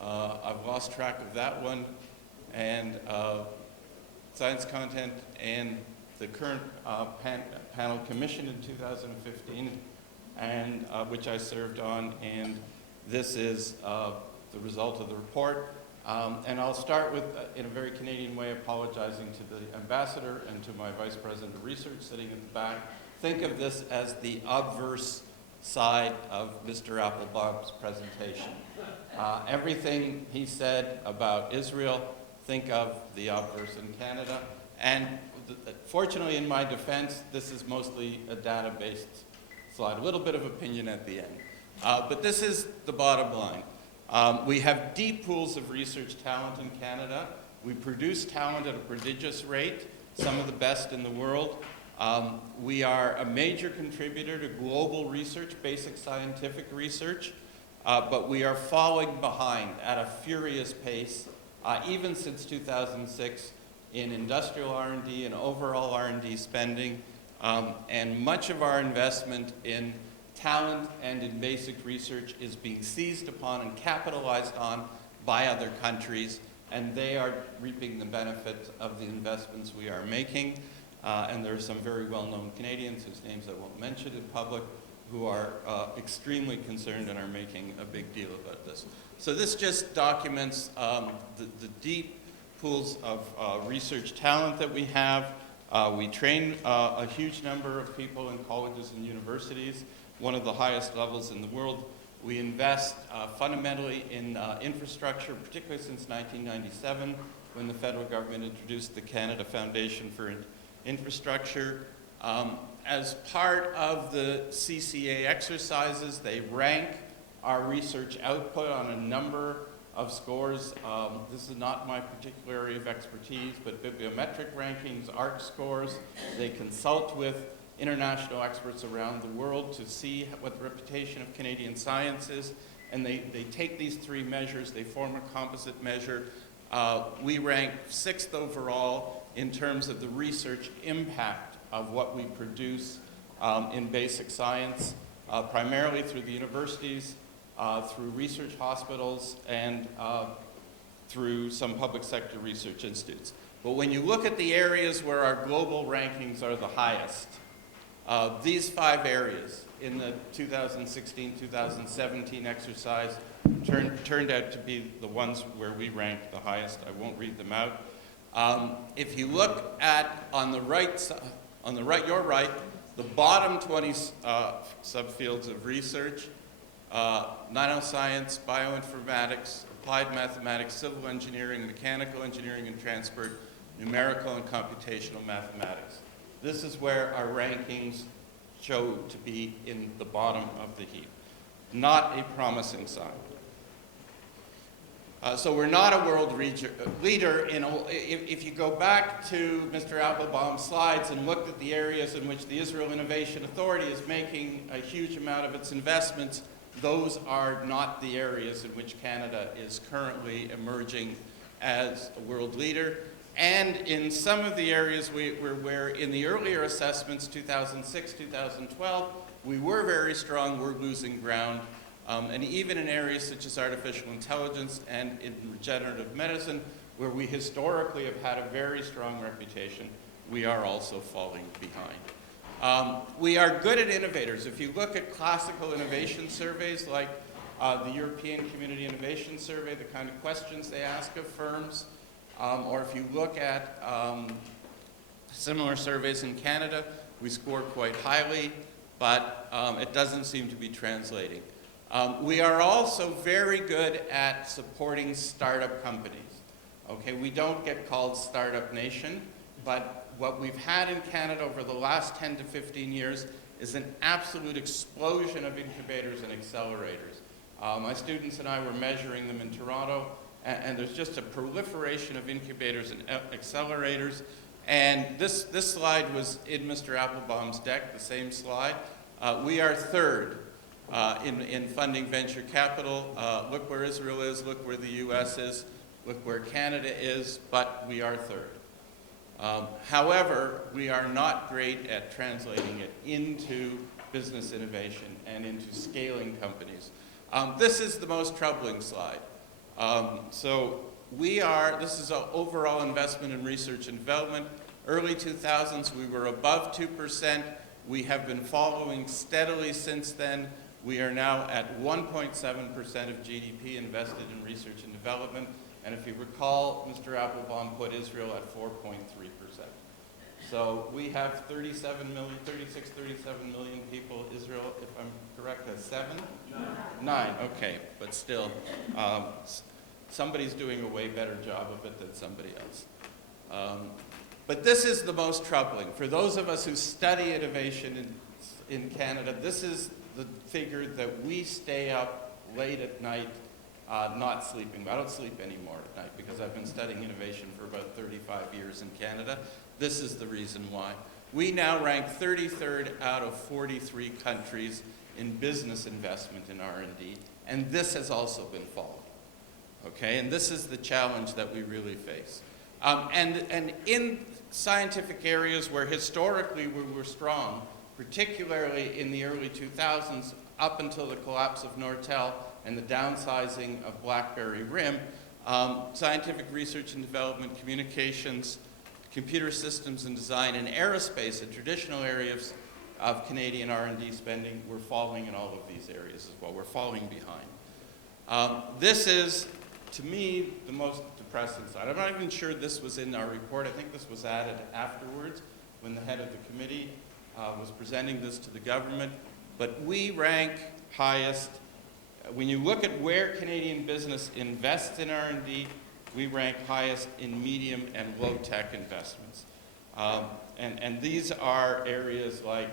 I've lost track of that one, and science content, and the current panel commissioned in 2015, and which I served on, and this is the result of the report. And I'll start with, in a very Canadian way, apologizing to the ambassador and to my vice president of research sitting at the back. Think of this as the obverse side of Mr. Applebaum's presentation. Everything he said about Israel, think of the obverse in Canada. And fortunately, in my defense, this is mostly a data-based slide. A little bit of opinion at the end. But this is the bottom line. We have deep pools of research talent in Canada. We produce talent at a prodigious rate, some of the best in the world. We are a major contributor to global research, basic scientific research, but we are falling behind at a furious pace, even since 2006, in industrial R&D and overall R&D spending, and much of our investment in talent and in basic research is being seized upon and capitalized on by other countries, and they are reaping the benefits of the investments we are making. And there are some very well-known Canadians whose names I won't mention in public who are extremely concerned and are making a big deal about this. So this just documents the deep pools of research talent that we have. We train a huge number of people in colleges and universities, one of the highest levels in the world. We invest fundamentally in infrastructure, particularly since 1997, when the federal government introduced the Canada Foundation for Infrastructure. As part of the CCA exercises, they rank our research output on a number of scores. This is not my particular area of expertise, but bibliometric rankings, ARC scores. They consult with international experts around the world to see what the reputation of Canadian science is, and they take these three measures, they form a composite measure. We rank 6th overall in terms of the research impact of what we produce in basic science, primarily through the universities, through research hospitals, and through some public sector research institutes. But when you look at the areas where our global rankings are the highest, these 5 areas in the 2016-2017 exercise turned out to be the ones where we ranked the highest. I won't read them out. If you look at on the right, your right, the bottom 20 subfields of research, nanoscience, bioinformatics, applied mathematics, civil engineering, mechanical engineering and transport, numerical and computational mathematics. This is where our rankings show to be in the bottom of the heap. Not a promising sign. So we're not a world leader in, if you go back to Mr. Applebaum's slides and looked at the areas in which the Israel Innovation Authority is making a huge amount of its investments, those are not the areas in which Canada is currently emerging as a world leader. And in some of the areas where in the earlier assessments, 2006, 2012, we were very strong, we're losing ground. And even in areas such as artificial intelligence and in regenerative medicine, where we historically have had a very strong reputation, we are also falling behind. We are good at innovators. If you look at classical innovation surveys like the European Community Innovation Survey, the kind of questions they ask of firms, or if you look at similar surveys in Canada, we score quite highly, but it doesn't seem to be translating. We are also very good at supporting startup companies. Okay, we don't get called Startup Nation, but what we've had in Canada over the last 10 to 15 years is an absolute explosion of incubators and accelerators. My students and I were measuring them in Toronto, and there's just a proliferation of incubators and accelerators. And this slide was in Mr. Applebaum's deck, the same slide. We are third in funding venture capital. Look where Israel is, look where the US is, look where Canada is, but we are third. However, we are not great at translating it into business innovation and into scaling companies. This is the most troubling slide. This is an overall investment in research and development. Early 2000s, we were above 2%. We have been following steadily since then. We are now at 1.7% of GDP invested in research and development. And if you recall, Mr. Applebaum put Israel at 4.3%. So we have 36, 37 million people. Israel, if I'm correct, has 7? 9, okay. But still, somebody's doing a way better job of it than somebody else. But this is the most troubling. For those of us who study innovation in Canada, this is the figure that we stay up late at night not sleeping. I don't sleep anymore at night because I've been studying innovation for about 35 years in Canada. This is the reason why. We now rank 33rd out of 43 countries in business investment in R&D, and this has also been falling. Okay, and this is the challenge that we really face. And in scientific areas where historically we were strong, particularly in the early 2000s, up until the collapse of Nortel and the downsizing of BlackBerry RIM, scientific research and development, communications, computer systems and design, and aerospace, the traditional areas of Canadian R&D spending, we're falling in all of these areas as well. We're falling behind. This is, to me, the most depressing side. I'm not even sure this was in our report. I think this was added afterwards when the head of the committee was presenting this to the government. But we rank highest. When you look at where Canadian business invests in R&D, we rank highest in medium and low-tech investments. And these are areas like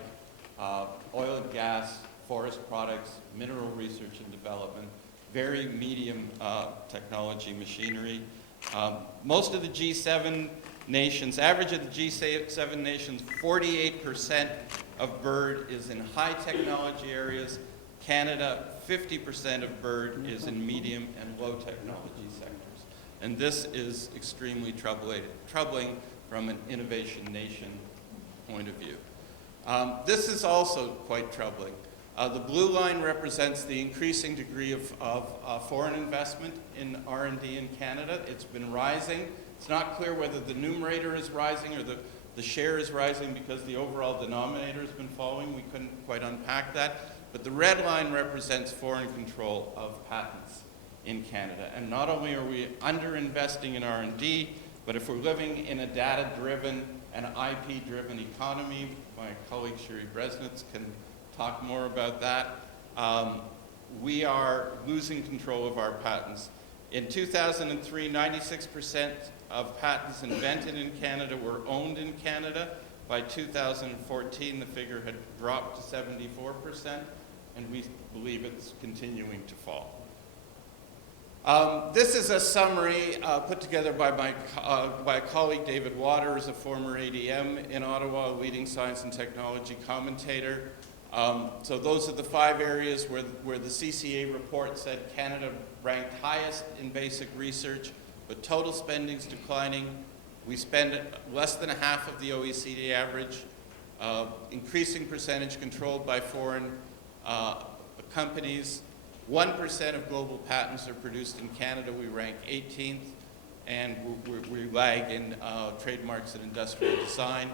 oil and gas, forest products, mineral research and development, very medium technology machinery. Most of the G7 nations, average of the G7 nations, 48% of BIRD is in high technology areas. Canada, 50% of BIRD is in medium and low technology sectors. And this is extremely troubling from an innovation nation point of view. This is also quite troubling. The blue line represents the increasing degree of foreign investment in R&D in Canada. It's been rising. It's not clear whether the numerator is rising or the share is rising because the overall denominator has been falling. We couldn't quite unpack that. But the red line represents foreign control of patents in Canada. And not only are we underinvesting in R&D, but if we're living in a data-driven and IP-driven economy, my colleague Sherry Bresnitz can talk more about that, we are losing control of our patents. In 2003, 96% of patents invented in Canada were owned in Canada. By 2014, the figure had dropped to 74%, and we believe it's continuing to fall. This is a summary put together by my colleague David Waters, a former ADM in Ottawa, a leading science and technology commentator. So those are the 5 areas where the CCA report said Canada ranked highest in basic research, but total spending's declining. We spend less than half of the OECD average, increasing percentage controlled by foreign companies. 1% of global patents are produced in Canada. We rank 18th, and we lag in trademarks and industrial design.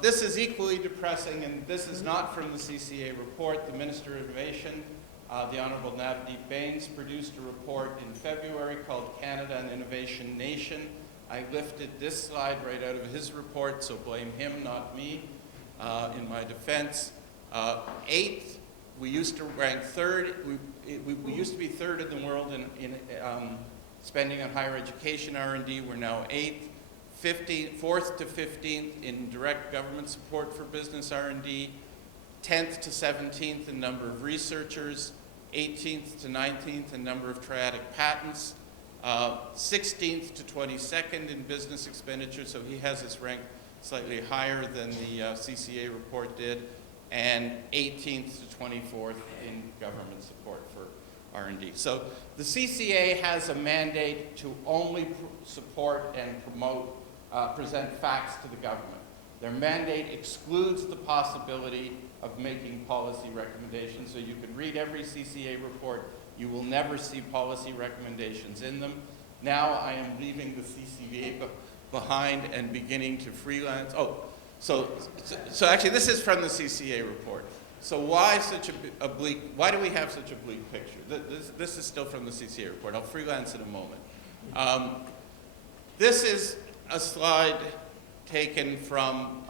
This is equally depressing, and this is not from the CCA report. The Minister of Innovation, the Honourable Navdeep Bains, produced a report in February called Canada an Innovation Nation. I lifted this slide right out of his report, so blame him, not me, in my defense. 8th, we used to rank 3rd. We used to be 3rd in the world in spending on higher education R&D. We're now 8th. 4th to 15th in direct government support for business R&D. 10th to 17th in number of researchers. 18th to 19th in number of triadic patents. 16th to 22nd in business expenditure, so he has us ranked slightly higher than the CCA report did, and 18th to 24th in government support for R&D. So the CCA has a mandate to only support and promote, present facts to the government. Their mandate excludes the possibility of making policy recommendations, so you can read every CCA report. You will never see policy recommendations in them. Now I am leaving the CCA behind and beginning to freelance. So actually this is from the CCA report. So why such a bleak, why do we have such a bleak picture? This is still from the CCA report. I'll freelance in a moment. This is a slide taken from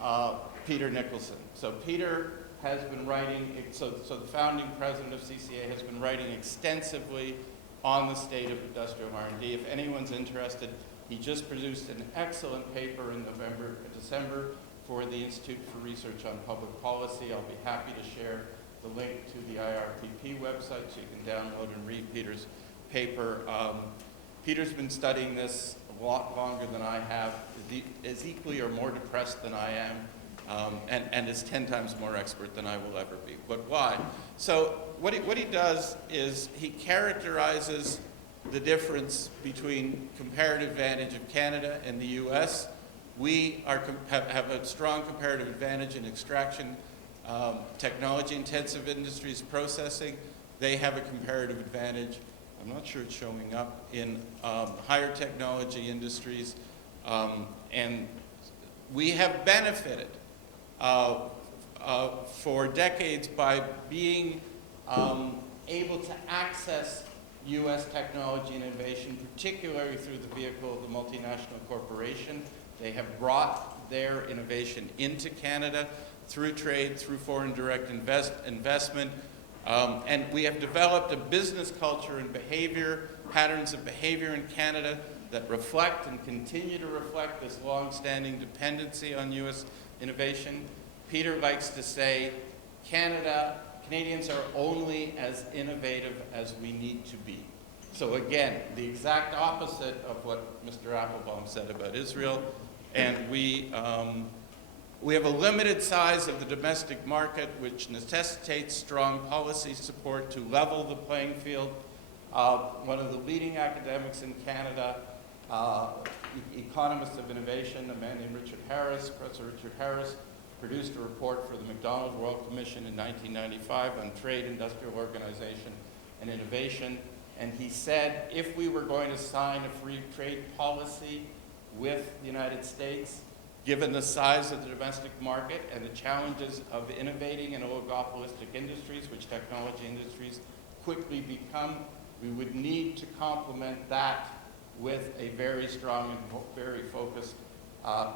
Peter Nicholson. So Peter has been writing, so the founding president of CCA has been writing extensively on the state of industrial R&D. If anyone's interested, he just produced an excellent paper in December for the Institute for Research on Public Policy. I'll be happy to share the link to the IRPP website so you can download and read Peter's paper. Peter's been studying this a lot longer than I have, is equally or more depressed than I am, and is 10 times more expert than I will ever be. But why? So what he does is he characterizes the difference between comparative advantage of Canada and the US. We have a strong comparative advantage in extraction, technology-intensive industries, processing. They have a comparative advantage, I'm not sure it's showing up, in higher technology industries. And we have benefited for decades by being able to access U.S. technology and innovation, particularly through the vehicle of the multinational corporation. They have brought their innovation into Canada through trade, through foreign direct investment. And we have developed a business culture and behavior, patterns of behavior in Canada that reflect and continue to reflect this long-standing dependency on U.S. innovation. Peter likes to say, Canadians are only as innovative as we need to be. So again, the exact opposite of what Mr. Applebaum said about Israel. And we have a limited size of the domestic market, which necessitates strong policy support to level the playing field. One of the leading academics in Canada, economist of innovation, a man named Richard Harris, Professor Richard Harris, produced a report for the McDonald World Commission in 1995 on trade, industrial organization, and innovation. And he said if we were going to sign a free trade policy with the United States, given the size of the domestic market and the challenges of innovating in oligopolistic industries, which technology industries quickly become, we would need to complement that with a very strong and very focused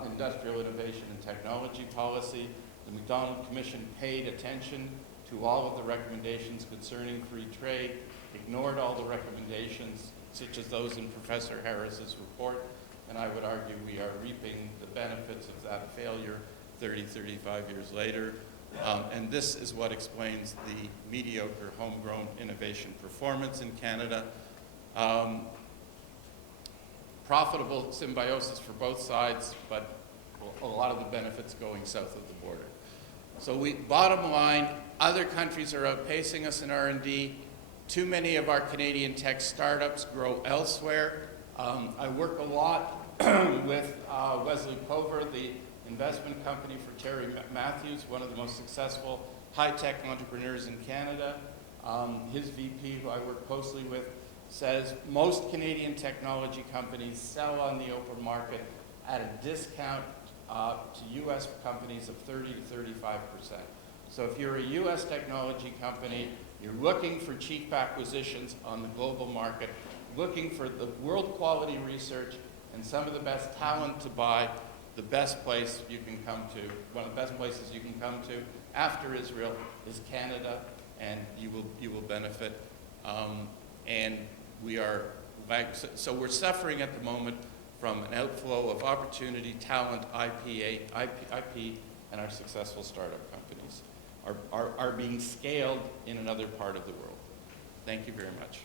industrial innovation and technology policy. The McDonald Commission paid attention to all of the recommendations concerning free trade, ignored all the recommendations, such as those in Professor Harris's report, and I would argue we are reaping the benefits of that failure 30, 35 years later. And this is what explains the mediocre homegrown innovation performance in Canada. Profitable symbiosis for both sides, but a lot of the benefits going south of the border. So bottom line, other countries are outpacing us in R&D. Too many of our Canadian tech startups grow elsewhere. I work a lot with Wesley Cover, the investment company for Terry Matthews, one of the most successful high-tech entrepreneurs in Canada. His VP, who I work closely with, says most Canadian technology companies sell on the open market at a discount to US companies of 30 to 35%. So if you're a US technology company, you're looking for cheap acquisitions on the global market, looking for the world quality research and some of the best talent to buy, the best place you can come to, one of the best places you can come to after Israel is Canada, and you will benefit. And we are, so we're suffering at the moment from an outflow of opportunity, talent, IP, and our successful startup companies are being scaled in another part of the world. Thank you very much.